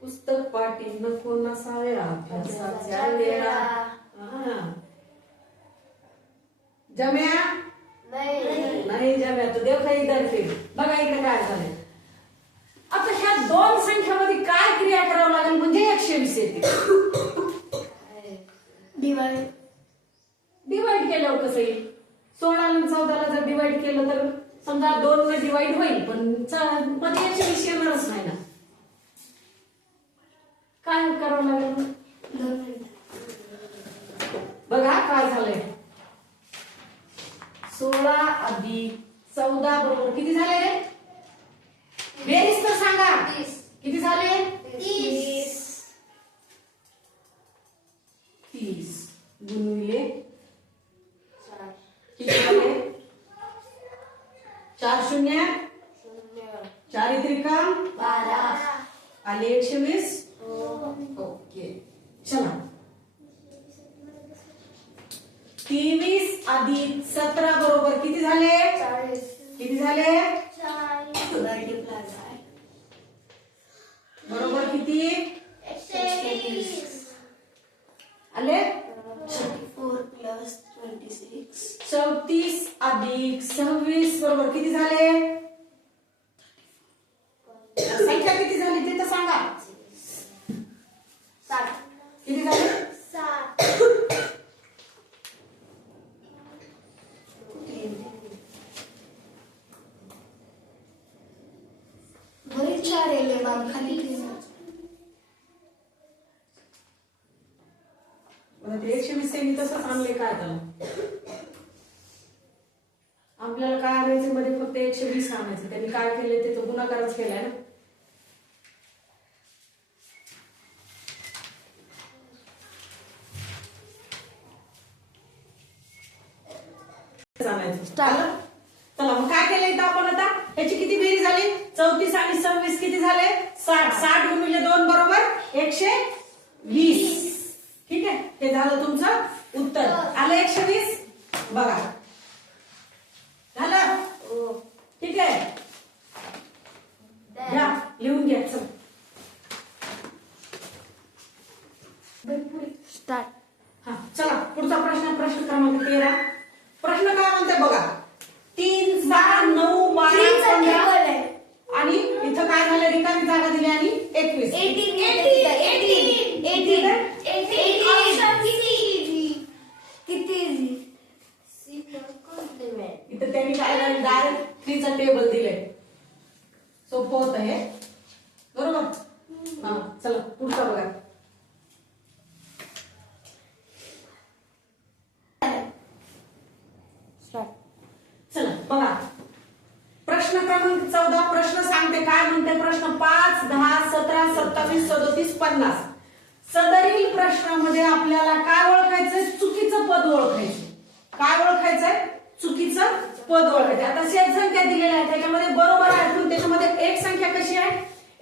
पुस्तक पाठी नको नसावे अभ्यासाच्या वेळा. जम्या नाही जम्या तू देव काही धरते. बघा इकडे काय झालंय. आता ह्या दोन संख्यामध्ये काय क्रिया करावं लागेल म्हणजे 120 येते. डिवाइड केल्यावर कसं येईल? 16 आणि 14 जर डिवाइड केलं तर समजा 2 ने डिवाइड होईल पण मध्ये 120 येणारच नाही ना. काय करावं लागेल? बघा काय झालंय. 16 अधिक 14 बरोबर किती झाले रे? बेरीज तर सांगा. किती झाले? 30 गुणिले किती झाले? 4 शून्य 4 त्रिका 12 आले 120. ओके चला. 23 अधिक 17 बरोबर किती झाले? 40. किती झाले? 40 बरोबर किती? 120 आले? 34 प्लस 26 34 अधिक 26 बरोबर किती झाले? खाली 3. ते 120 त्यांनी तसंच आणले काय त्याला आपल्याला काय आणायचं मध्ये फक्त 120 आणायचं त्यांनी काय केलंय ते तो गुणाकारच केलाय ना. चला मग काय केलं इथं आपण आता ह्याची किती बेरीज झाली 34 आणि 26 किती झाले 60 60 गुणिले 2 बरोबर 120. ठीक आहे हे झालं तुमचं उत्तर आलं 120 बघा झालं ठीक आहे घ्या लिहून घ्या चल स्टार्ट. हा चला पुढचा प्रश्न क्रमांक 13 प्रश्न काय म्हणते बघा 3 6 9 12 15 आणि इथं काय झालं रिकामी जागा दिली आणि 21 इथं त्यांनी काय डायरेक्ट 3 चा टेबल दिलंय सोपं होतं हे बरोबर. हा चला पुढचा बघा चला बघा प्रश्न क्रमांक 14 प्रश्न सांगते काय म्हणते प्रश्न 5 10 17 27 37 50 सदरील प्रश्नामध्ये आपल्याला काय ओळखायचंय चुकीचं पद ओळखायचं. काय ओळखायचंय चुकीचं पद ओळखायचं. आता शेष संख्या दिलेल्या आहेत त्याच्यामध्ये बरोबर आहे म्हणून त्याच्यामध्ये एक संख्या कशी आहे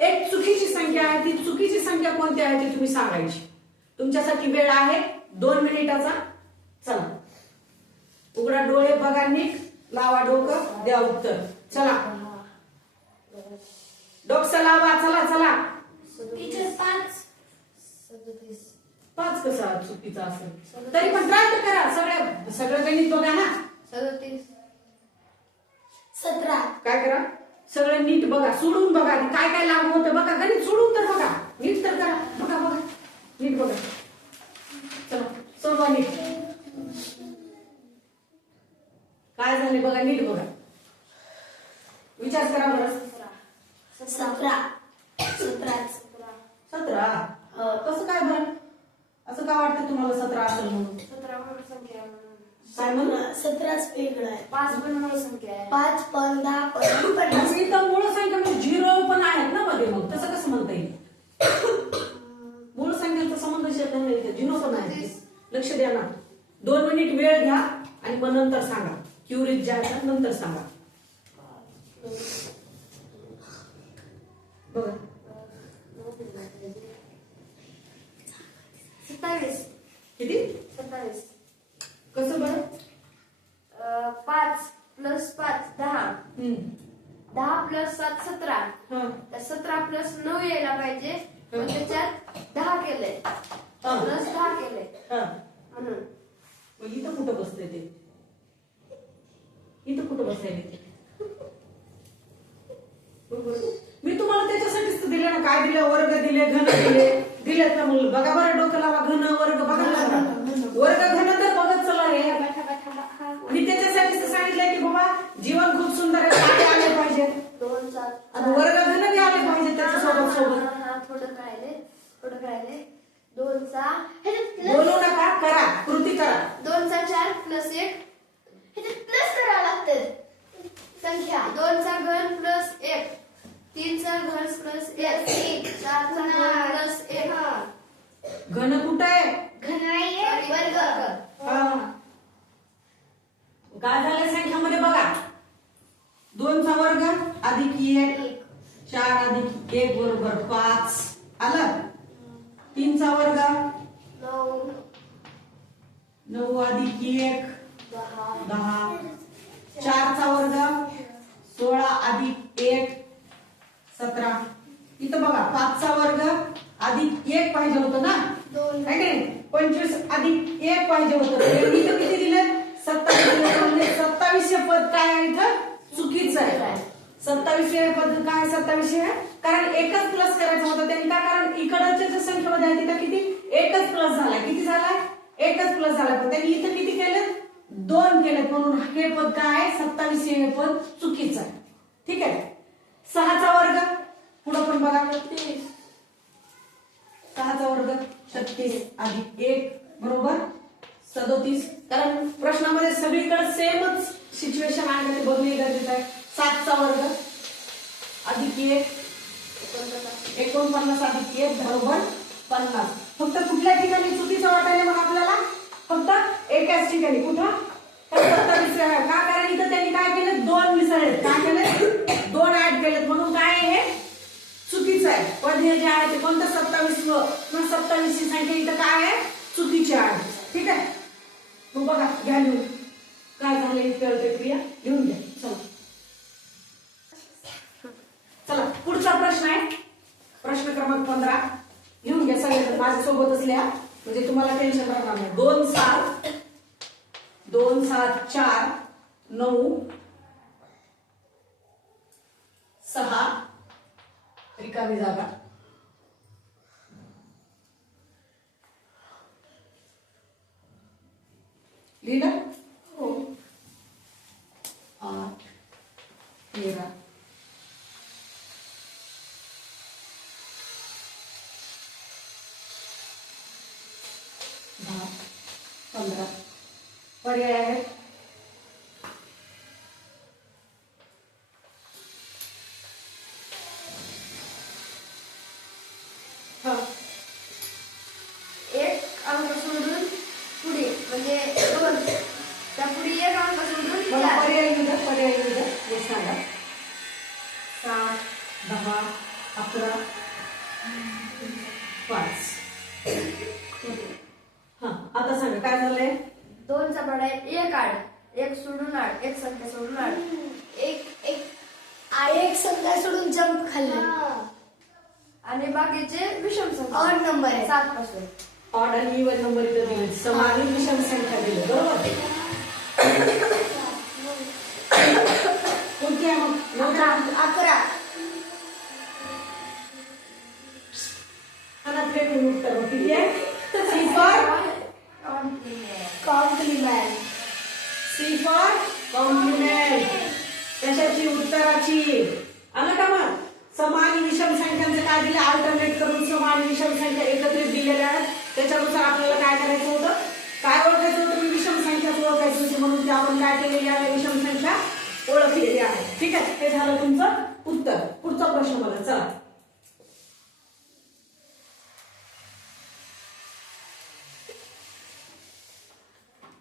एक चुकीची संख्या आहे. ती चुकीची संख्या कोणती आहे ती तुम्ही सांगायची. तुमच्यासाठी वेळ आहे 2 मिनिटाचा. चला उघडा डोळे बघा नीट लावा डोकं द्या उत्तर. चला डोकं लावा चला चला. टीचर 5 5 कसा चुकीचा असेल तरी पण ट्राय तर करा सगळं गणित बघा ना. 37 17 काय करा सगळं नीट बघा सोडून बघा काय काय लागू होतं बघा गणित सोडून तर बघा नीट तर करा बघा बघा नीट बघा. चला सोडवा नीट काय झाले बघा नीट बघा विचार करा बरं. 17 कसं काय बरं असं का वाटतं तुम्हाला 17 असेल म्हणून 17 मूळ संख्या काय म्हणून 17च वेगळं आहे 5 पण मूळ संख्या आहे 5 पण 10 पण 50 इथं मूळ संख्या म्हणजे 0 पण आहेत ना मध्ये मग तसं कसं म्हणता येईल. मूळ संख्येचा संबंध शेतात नाही 0 पण आहे. लक्ष द्या ना 2 मिनिट वेळ घ्या आणि मग नंतर सांगा क्युरिज ज्या नंतर सांगा बघा 27 किती 27 कसं बरं 5 प्लस 5 10 10 प्लस 7 17 तर 17 प्लस 9 यायला पाहिजे पण त्याच्यात 10 केलंय प्लस 10 केलंय म्हणून मग इथं कुठं बसतंय ते इथं कुठं बसायला मी तुम्हाला त्याच्यासाठीच दिले ना काय दिले वर्ग दिले घन दिलेत ना मुलं बघा बरं डोकं लावा घन वर्ग बघा वर्ग घन तर बघत चला रे. मी त्याच्यासाठीच सांगितलंय की बाबा जीवन खूप सुंदर आहे काय आले पाहिजे आणि वर्ग घन बी आले पाहिजे त्याच्या सोबत थोडं राहिले 2 चा बोलू नका करा कृती करा 2 चा 4 प्लस 1 प्लस करावं लागतं संख्या 2 चा घन प्लस 1 3 चा घन प्लस 1 4 चा घन प्लस 1 घन कुठं आहे घन आहे वर्ग काय झालं संख्यामध्ये बघा 2 चा वर्ग अधिक 1 4 अधिक 1 बरोबर 5 आलं 3 चा वर्ग 9 अधिक 1 10 4 चा वर्ग 16 अधिक 1 17 इथं बघा 5 चा वर्ग अधिक 1 पाहिजे होतं ना 25 अधिक 1 पाहिजे होतं इथं किती दिले 27 म्हणजे 27 पद काय आहे इथं चुकीचं आहे 27 पद काय 27 आहे कारण एकच प्लस करायचं होतं त्यांनी का कारण इकडच्या ज्या संख्येमध्ये आहे तिथं किती एकच प्लस झाला किती झाला एकच प्लस झाला पण त्यांनी इथं किती केले 2 केलेत म्हणून हे पद काय आहे 27 हे पद चुकीचं आहे. ठीक आहे 6 चा वर्ग पुढे पण बघा 6चा वर्ग 36 अधिक 1 बरोबर 37. कारण प्रश्नामध्ये सगळीकडे सेमच सिच्युएशन आहे ते बघणे गरजेचं आहे. 7चा वर्ग अधिक 1 49 अधिक 1 बरोबर 50. फक्त कुठल्या ठिकाणी चुकीचं वाटायला मग आपल्याला फक्त एकाच ठिकाणी कुठं 27 आहे का कारण इथं त्यांनी काय केलं 2 मिसळले काय केले 2 ऍड केलेत म्हणून काय हे चुकीचं आहे. पण हे जे आहे ते कोणतं 27 ची संख्या इथं काय आहे चुकीची आहे. ठीक आहे मग बघा घ्या लिहून काय झाले कळते क्रिया लिहून घ्या. चला पुढचा प्रश्न आहे प्रश्न क्रमांक 15 लिहून घ्या सगळे माझ्यासोबतच लिहा म्हणजे तुम्हाला टेन्शन राहणार नाही. 2 7 4 9 6 रिकामी जागा लिहिलं हो 8 13 10 15 पर्याय आहे. एक अंक सोडून पुढे म्हणजे 2 त्या पुढे एक अंक सोडून मला 4. पर्याय लिहू द्या हे सांगा 7 10 11 5. हा आता सांगा काय झालंय 2 चा बडा 1 आड 1 सोडून आड 1 संख्या सोडून आड एक संख्या सोडून जंप खाल्लं आणि बाकीचे विषम संख्या ऑड नंबर आहे 7 पासून. ऑड आणि इवन नंबर इथं दिले समान आणि विषम संख्या दिली बरोबर कोणती आहे मग 11 आणि फेकून उत्तर मग किती आहे C for complement C for complement कशाची उत्तराची आलं का मग समान विषम संख्यांचं काय दिलं अल्टरनेट करून समान विषम संख्या एकत्रित दिलेल्या आहेत त्याच्यानुसार आपल्याला काय करायचं होतं काय ओळखायचं होतं मी विषम संख्याच ओळखायचं होती म्हणून ते आपण काय केलेली आहे विषम संख्या ओळखलेली आहे. ठीक आहे हे झालं तुमचं उत्तर. पुढचा प्रश्न बघा चला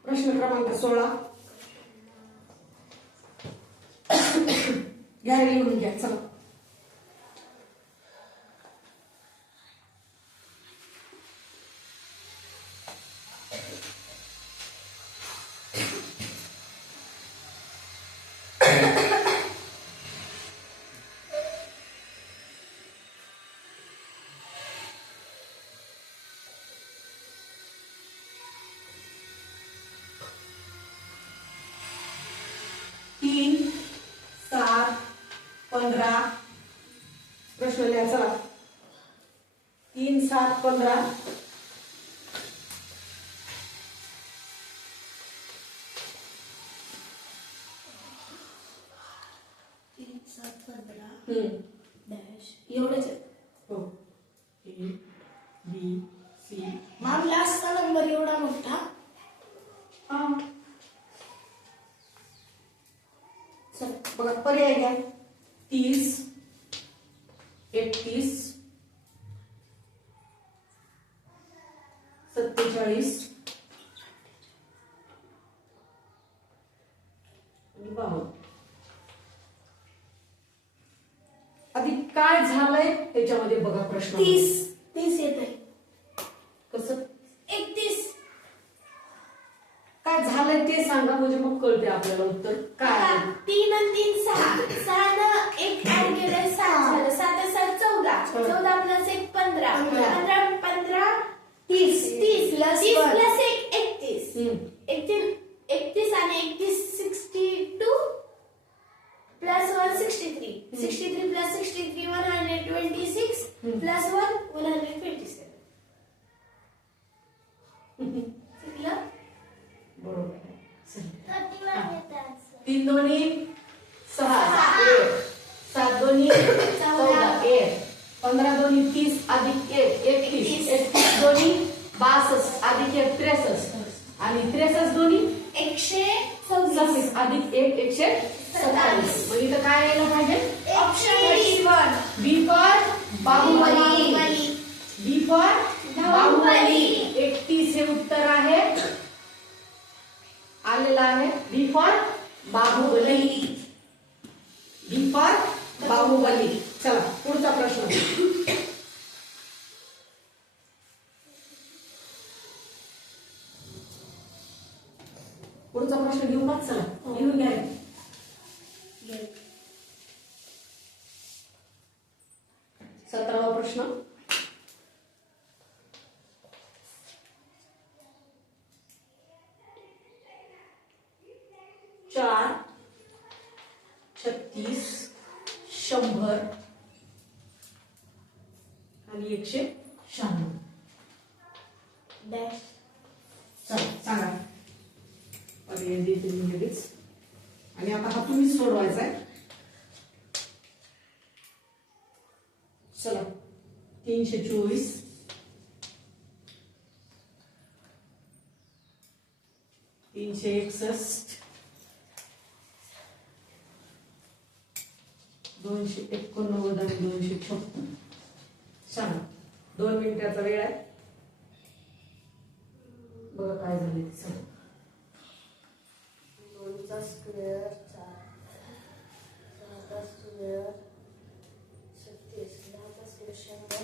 प्रश्न क्रमांक 16 घ्या लिहून घ्या चला 3 7 15 प्रश्न लिहा चला 3 7 15 डॅश एवढेच आहे. हो ए बी सी मॅम लास्टचा नंबर एवढा मोठा चल बघा पर्याय घ्या 30 31 47 आणि 52. आधी काय झालंय त्याच्यामध्ये बघा प्रश्न 30 येते कसं 31 काय झालंय ते सांगा म्हणजे मग कळते आपल्याला उत्तर काय आहे. 3 आणि 3 6 6 एक ऍड केलंय 7 झालं 7 7 14 14 प्लस 1 15 15 15 30 30 प्लस 1 31 31 आणि 31 62 प्लस 1 63 63 प्लस 63 126 प्लस 1 127 शिकलं बरोबर आहे. चल. 31 3 दोन्ही 6 1 7 दोन्ही 14 1 15 दोन्ही 30 अधिक 1 31 31 दोन्ही 62 अधिक 1 63 आणि 63 दोन्ही 126 अधिक 1 127. मग इथं काय यायला पाहिजे? Option B for Baahubali. B for Baahubali. 31 हे उत्तर आहे, आलेलं आहे. B for Baahubali. B for Baahubali. चला पुढचा प्रश्न. पुढचा प्रश्न घेऊ का? चला लिहून घ्या. 17वा प्रश्न. चार 36 100 आणि 196. डॅश. चला सांगा. पर्याय देते मी लगेच. आणि आता हा तुम्हीच सोडवायचा आहे. चला 324 361 289 आणि 256. सांगा. 2 मिनिटाचा वेळ आहे. बघा काय झाले ते सांगा. 2चा स्क्वेअर 4 4चा स्क्वेअर 36 10चा स्क्वेअर 100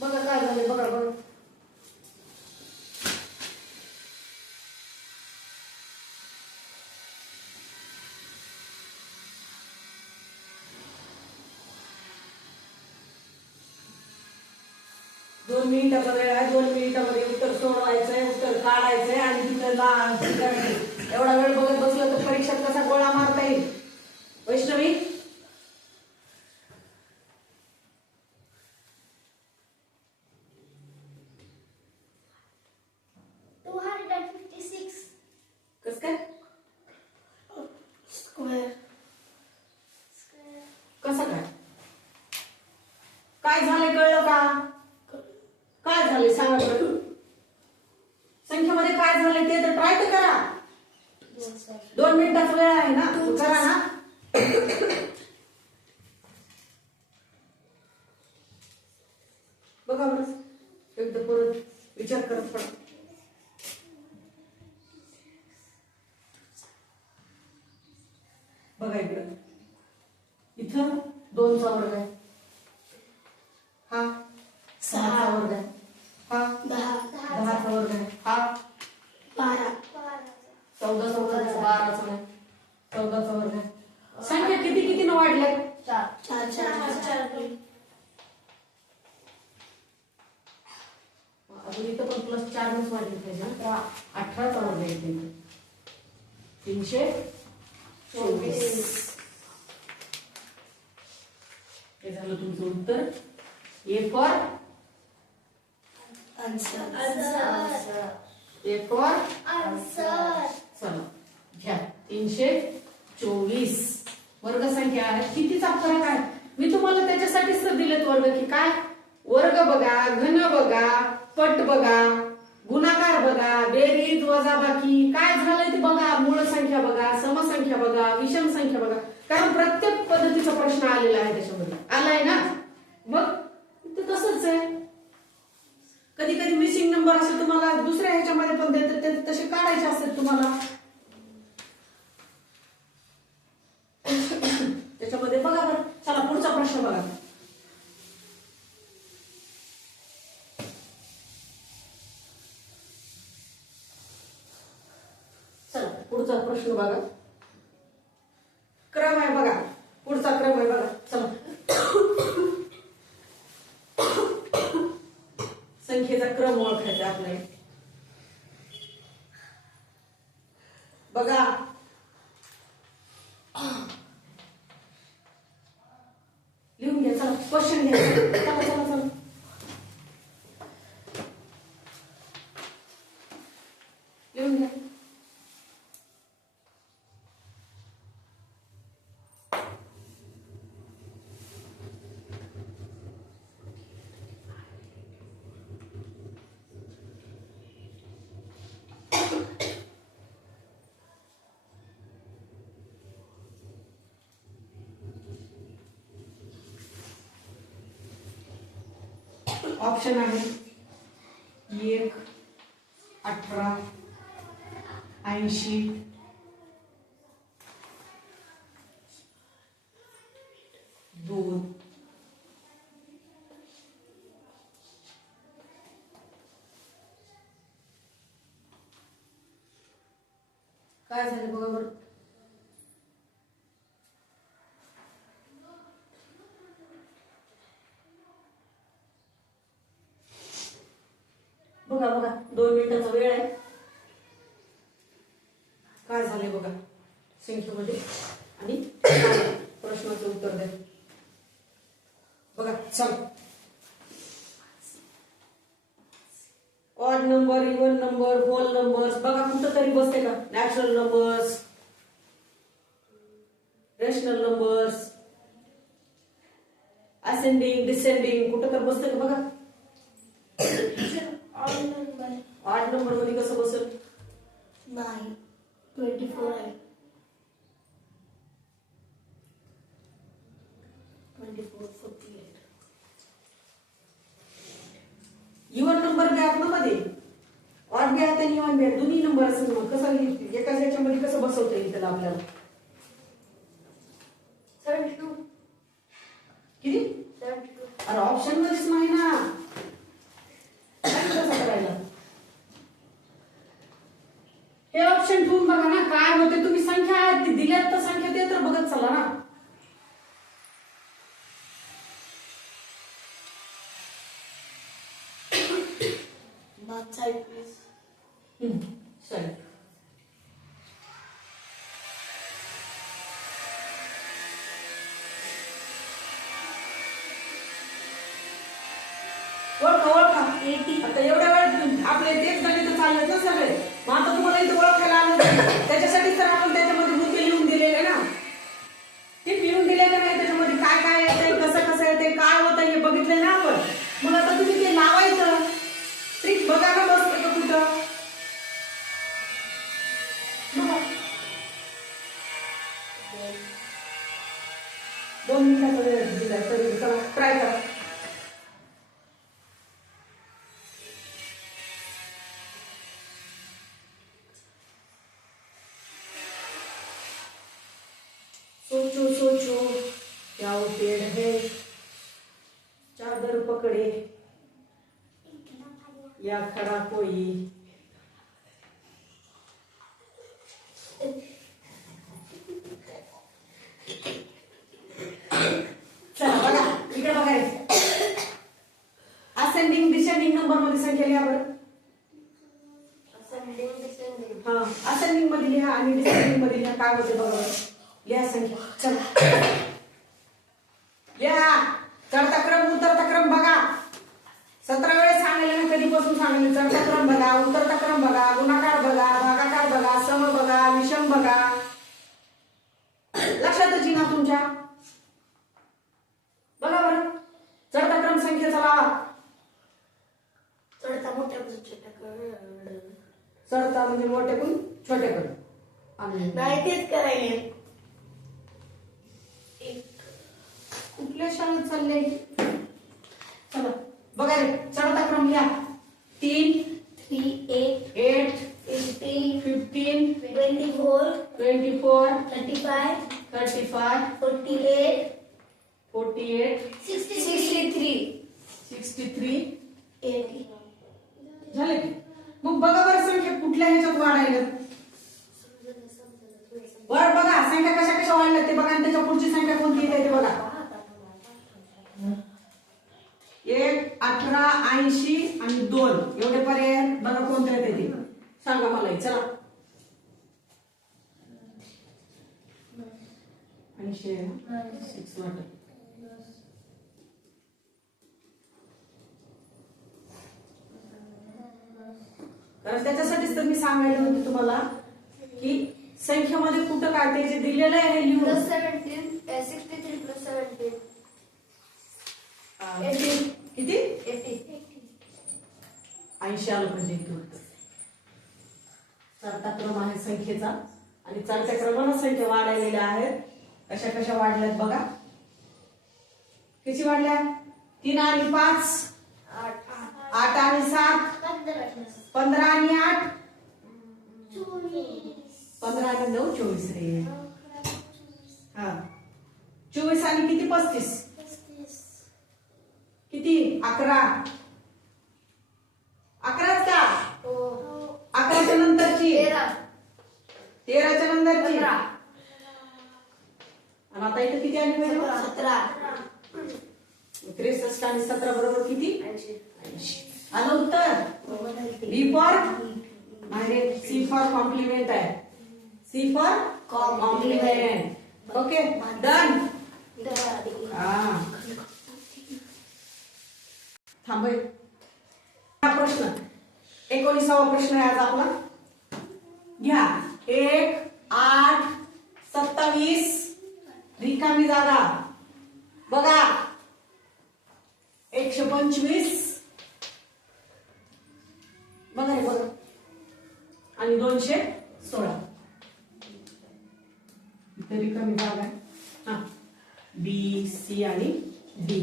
बघा काय झाले. बघा बघा. दोन मिनिटाचा वेळ आहे. 2 मिनिटामध्ये उत्तर सोडवायचंय, उत्तर काढायचंय आणि तिथं एवढा वेळ बघत बसलं तर परीक्षेत कसा गोळा मारता येईल. वैष्णवी 256 कस काय स्क्वेअर. कसं काय काय झालंय कळलं का? काय झालंय सांगा बरं. संख्येमध्ये काय झालंय ते तर ट्राय तर करा. 2 मिनिटाचा वेळ आहे ना, करा ना. बघा बरं एकदा परत विचार करत पडा. बघा इकडं. इथं 2चा वर्ग आहे. हा 6चा वर्ग आहे. हा 10चा वर्ग आहे. हा 12 14चा वर्ग आहे. 12चा नाही 14चा वर्ग आहे. संख्या किती किती न वाढल्या? 4 अजून इथं पण +4 नच वाढले पाहिजे ना. 18चा वर्ग येते. 324 हे झालं तुमचं उत्तर. A for answer. A for answer. चला घ्या. 324 वर्ग संख्या आहे. कितीचा फरक आहे मी तुम्हाला त्याच्यासाठीच तर दिलेत वर्ग की काय वर्ग बघा, घन बघा, पट बघा, गुणाकार बघा, बेरीज वजाबाकी काय झालंय ते बघा, मूळ संख्या बघा, समसंख्या बघा, विषम संख्या बघा. कारण प्रत्येक पद्धतीचा प्रश्न आलेला आहे त्याच्यामध्ये. आलाय ना. मग ते तसंच आहे. कधी कधी मिसिंग नंबर असे तुम्हाला दुसऱ्या ह्याच्यामध्ये पण देतात, ते तसे काढायचे असतात तुम्हाला. त्याच्यामध्ये बघा बरं. चला पुढचा प्रश्न बघा. चला पुढचा प्रश्न बघा. क्रम आहे बघा. पुढचा क्रम आहे बघा. चला संख्येचा क्रम ओळखायचा आपल्याला. बघा लिहून घ्या. चला क्वेश्चन घ्या. चला चला चला. ऑप्शन आहे 1, 18, 80, 2, काय झालं बघा बरं. बघा बघा 2 मिनिटाचा वेळ आहे. काय झालंय बघा संख्येमध्ये आणि प्रश्नाचं उत्तर द्या. बघा चल. Odd number, even number, whole numbers बघा कुठं तरी बसते का? Natural numbers, rational numbers, ascending, descending कुठं तर बसते का बघा. ऑड नंबर मध्ये कसं बसेल? 9, 24 आहे. 24, 48. इव्हन नंबर बी आहेत ना मध्ये, ऑड बी आहेत आणि इव्हन बी आहेत, दोन्ही नंबर असेल मग कसं एकाच याच्यामध्ये कसं बसवता येईल त्याला आपल्याला? 72. किती? 72. अरे ऑप्शन मध्येच नाही ना, कसं करायला? हे ऑप्शन ठेवून बघा ना काय होते. तुम्ही संख्या दिल्यात तर संख्या ते तर बघत चला ना. Back side, please. चल. ओळखा 80. आता एवढ्या वेळ आपले तेच गणित चाललेत ना सगळे. मग आता तुम्हाला इथे ओळखायला आलं नाही. त्याच्यासाठी तर आपण त्याच्यामध्ये बुके लिहून दिलेले ना. ते लिहून दिलेलं नाही त्याच्यामध्ये काय काय येते, कसं कसं येते, काय होतं हे बघितलंय ना आपण. मग आता तुम्ही ते लावायचं. ट्रिक बघा ना बसते का कुठं. बघा 2 मिनिटाचा वेळ दिलाय तरी चला ट्राय करा. सोचो सोचो क्या वो पेड़ है, चादर पकड़े या खड़ा कोई. चला बघा इकडे बघायचं. असेंडिंग डिसेंडिंग नंबर मध्ये संख्या लिहा बरं. Ascending, descending. हा असेंडिंग मध्ये लिहा आणि डिसेंडिंग मध्ये लिहा. काय होते बघा बरं. लिहा संख्या. चला लिहा. चढता क्रम उतरता क्रम बघा. 17 वेळेस सांगितलं ना, कधीपासून सांगितलं. चढता क्रम बघा, उतरता क्रम बघा, गुणाकार बघा, भागाकार बघा, सम बघा, विषम बघा. लक्षातच येईना तुमच्या. बघा बरं चढता क्रम संख्येचा लावा. चढता मोठ्याकडून छोट्याकडे. चढता म्हणजे मोठ्याकडून छोट्याकडे. आणि नाही तेच करायले. कुठल्या शाळेत चालले? चला बघा रे चढता क्रम लिहा. 3, 3, 8, 8, 15, 15, 24, 24, 35, 35, 48, 48, 63, 63. 80. झाले की? मग बघा बरं संख्या कुठल्या ह्याच्यात वाढायला. वर बघा संख्या कशा कशा वाढल्या ते बघा आणि त्याच्या पुढची संख्या कोणती येते ते बघा. 1, 18, 80 आणि 2 एवढे पर्याय आहेत. बघा कोणते येते ते सांगा मला. चला 80 6 वाटत. तर त्याच्यासाठीच तर मी सांगायला होते तुम्हाला की संख्येमध्ये कुठं काय ते जे दिलेलं आहे हे लिहून. Plus 17, 63 plus 17. 80. किती? 80. 80 आलं म्हणजे इथे उत्तर. चढता क्रम आहे संख्येचा आणि चढत्या क्रमानं संख्या वाढलेल्या आहेत. कशा कशा वाढल्यात बघा. किती वाढल्या? 3 आणि 5, 8. 8 आणि 7 15 आणि 8 15 आणि 9 24 रे. हा 24 आणि किती 35 किती 11 11च का 11च्या नंतरची 13च्या नंतरची आणि आता इथे किती आली पाहिजे 63 आणि 17 बरोबर किती 80. आलं उत्तर. बी फॉर म्हणजे सी फॉर कॉम्प्लिमेंट आहे. C for complement. Okay done. हा थांब हा प्रश्न 19वा प्रश्न आहे आज आपला. घ्या 1 8 27 रिकामी जागा बघा 125 बघा रे बघा आणि 216 इथे रिकामी जागा आहे. हा बी सी आणि डी.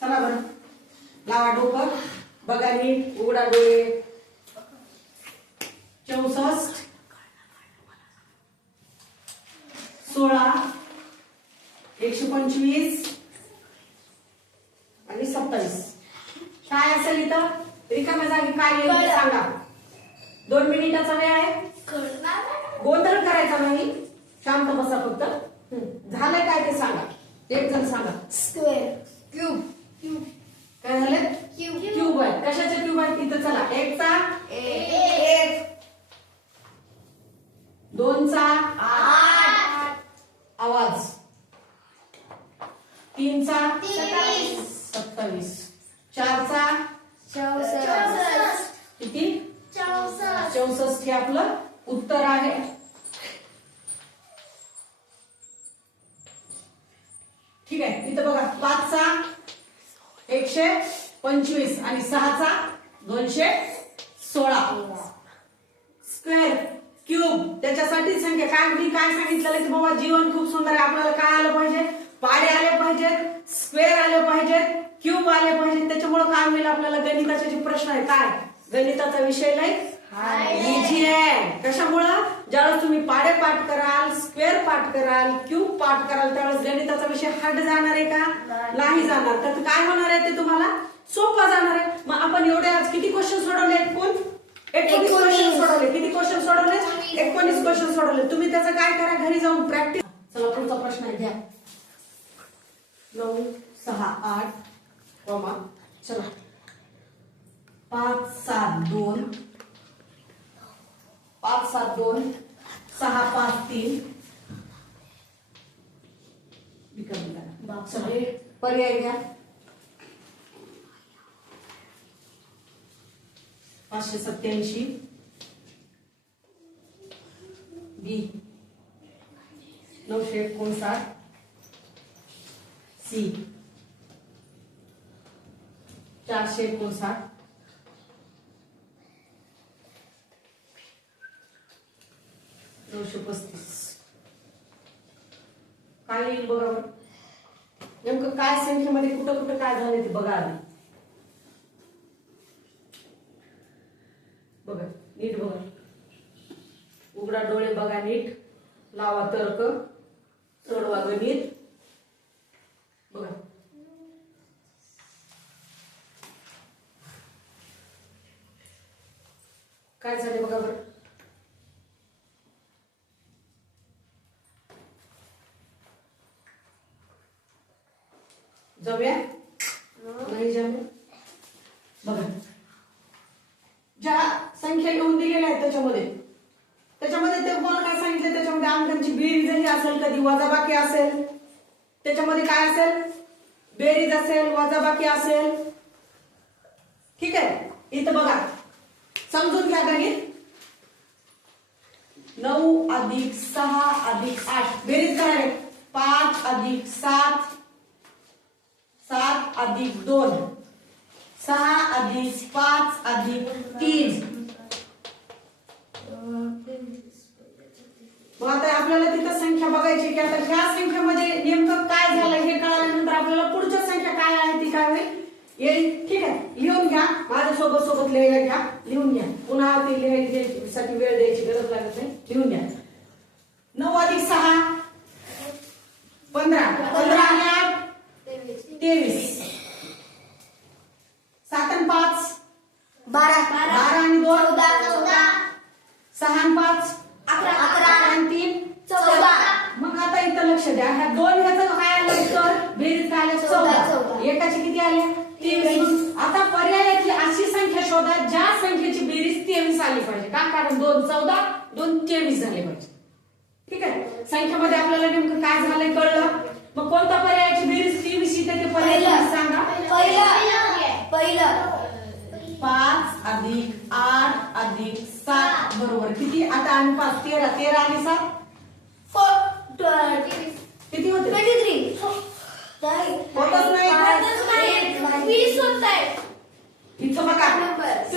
चला बरं लावा डोकं बघा नीट उघडा डोळे. 64 16 125 आणि 27 काय असेल इथं रिकाम्या जागी काय येईल ते सांगा. 2 मिनिटाचा वेळ आहे. गोंधळ करायचा नाही. शांत बसा फक्त. झालंय काय ते सांगा. एक जण सांगा. स्क्वेअर क्यूब काय झालं क्यूब आहे. कशाचे क्यूब आहे तिथं चला. 1 चा 1 2 चा 8 आवाज 3 चा 27 4 चा 64 किती 64 हे आपलं उत्तर आहे. ठीक आहे इथं बघा 5 चा 125 आणि 6 चा 216 स्क्वेअर क्यूब त्याच्यासाठीच संख्या काय मी काय सांगितलेलं की बाबा जीवन खूप सुंदर आहे. आपल्याला काय आलं पाहिजे पाडे आले पाहिजेत स्क्वेअर आले पाहिजेत क्यूब आले पाहिजेत. त्याच्यामुळे काय होईल आपल्याला गणिताचे जे प्रश्न आहे काय गणिताचा विषय लय इझी आहे. कशामुळं ज्यावेळेस तुम्ही पाडे पाठ कराल स्क्वेअर पाठ कराल क्यूब पाठ कराल त्यावेळेस गणिताचा विषय हार्ड जाणार आहे का नाही जाणार. तर काय होणार आहे ते तुम्हाला सोपा जाणार आहे. मग आपण एवढे आज किती क्वेश्चन सोडवले 19 क्वेश्चन सोडवले. किती क्वेश्चन सोडवले 19 क्वेश्चन सोडवले. तुम्ही त्याचं काय करा घरी जाऊन प्रॅक्टिस. चला पुढचा प्रश्न आहे घ्या 9 6 8 कॉमा चला 5 7 2 5 7 2 6 5 3 पर्याय घ्या 587 बी 959 सी 459 935 काय येईल बघा बरं. नेमकं काय संख्येमध्ये कुठं कुठं काय झालं ते बघा आधी. बघा नीट बघा उघडा डोळे बघा नीट लावा तर्क सोडवा गणित बघा. काय झाले बघा बरं. जाऊया नाही जाऊया बघा ज्या संख्या लिहून दिलेल्या आहेत त्याच्यामध्ये ते तुम्हाला काय सांगितलं त्याच्यामध्ये अंकांची बेरीजही असेल कधी वजाबाकी असेल त्याच्यामध्ये काय असेल बेरीज असेल वजाबाकी असेल. ठीक आहे इथं बघा समजून घ्या गणित 9 + 6 + 8 बेरीज करायला 5 + 7 7 + 2 6 + 5 + 3 मग आता आपल्याला तिथं संख्या बघायची की आता ह्या संख्येमध्ये नेमकं काय झालं हे कळाल्यानंतर आपल्याला पुढच्या संख्या काय आहे ती काय होईल येईल. ठीक लिहायला घ्या, लिहून घ्या. पुन्हा ते लिहायसाठी वेळ द्यायची गरज लागत नाही, लिहून घ्या. 9 अधिक 6 15, 15 आणि 8 23, 7 आणि 5 12 12 आणि 2 14 6 आणि 5 11 आणि 3 14. मग आता इथं लक्ष द्या, ह्या दोन ह्याचं काय आलं उत्तर, बेरीज काय आलं 14. एकाची किती आल्या 23. आता पर्यायातली अशी संख्या शोधा ज्या संख्येची बेरीज 23 आली पाहिजे. का? कारण 2 14 2 23 झाले पाहिजे. ठीक आहे, संख्येमध्ये आपल्याला नेमकं काय झालंय कळलं. मग कोणता पर्यायाची बेरीज 23 येते ते पर्याय सांगा. पहिलं 5 अधिक 8 अधिक 7 बरोबर किती. आता आणि 5 13, 13 आणि 7 किती होते. 23 होतच नाही. 20 होत आहे. इथं बघा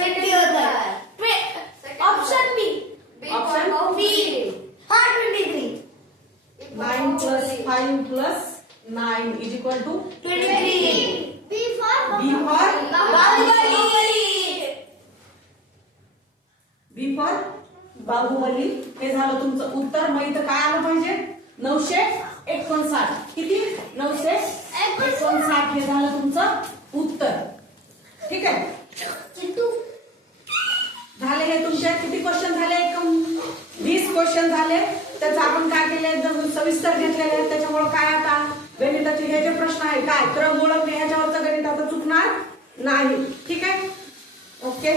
20 होत आहे. Option B. Option B. 23 9 plus 5 plus 9 is equal to 23 B for B for B for Baahubali. हे झालं तुमचं उत्तर. मग इथं काय आलं पाहिजे 959. किती 959 हे झालं तुमचं उत्तर. ठीक आहे, झाले हे तुमचे किती क्वेश्चन झाले. 20 क्वेश्चन झाले. त्याचं आपण काय केले एकदम सविस्तर घेतलेले आहेत. त्याच्यामुळे काय आता गणिताचे हे जे प्रश्न आहे काय क्रम ओळखणे ह्याच्यावरचं गणित आता चुकणार नाही. ठीक आहे, ओके.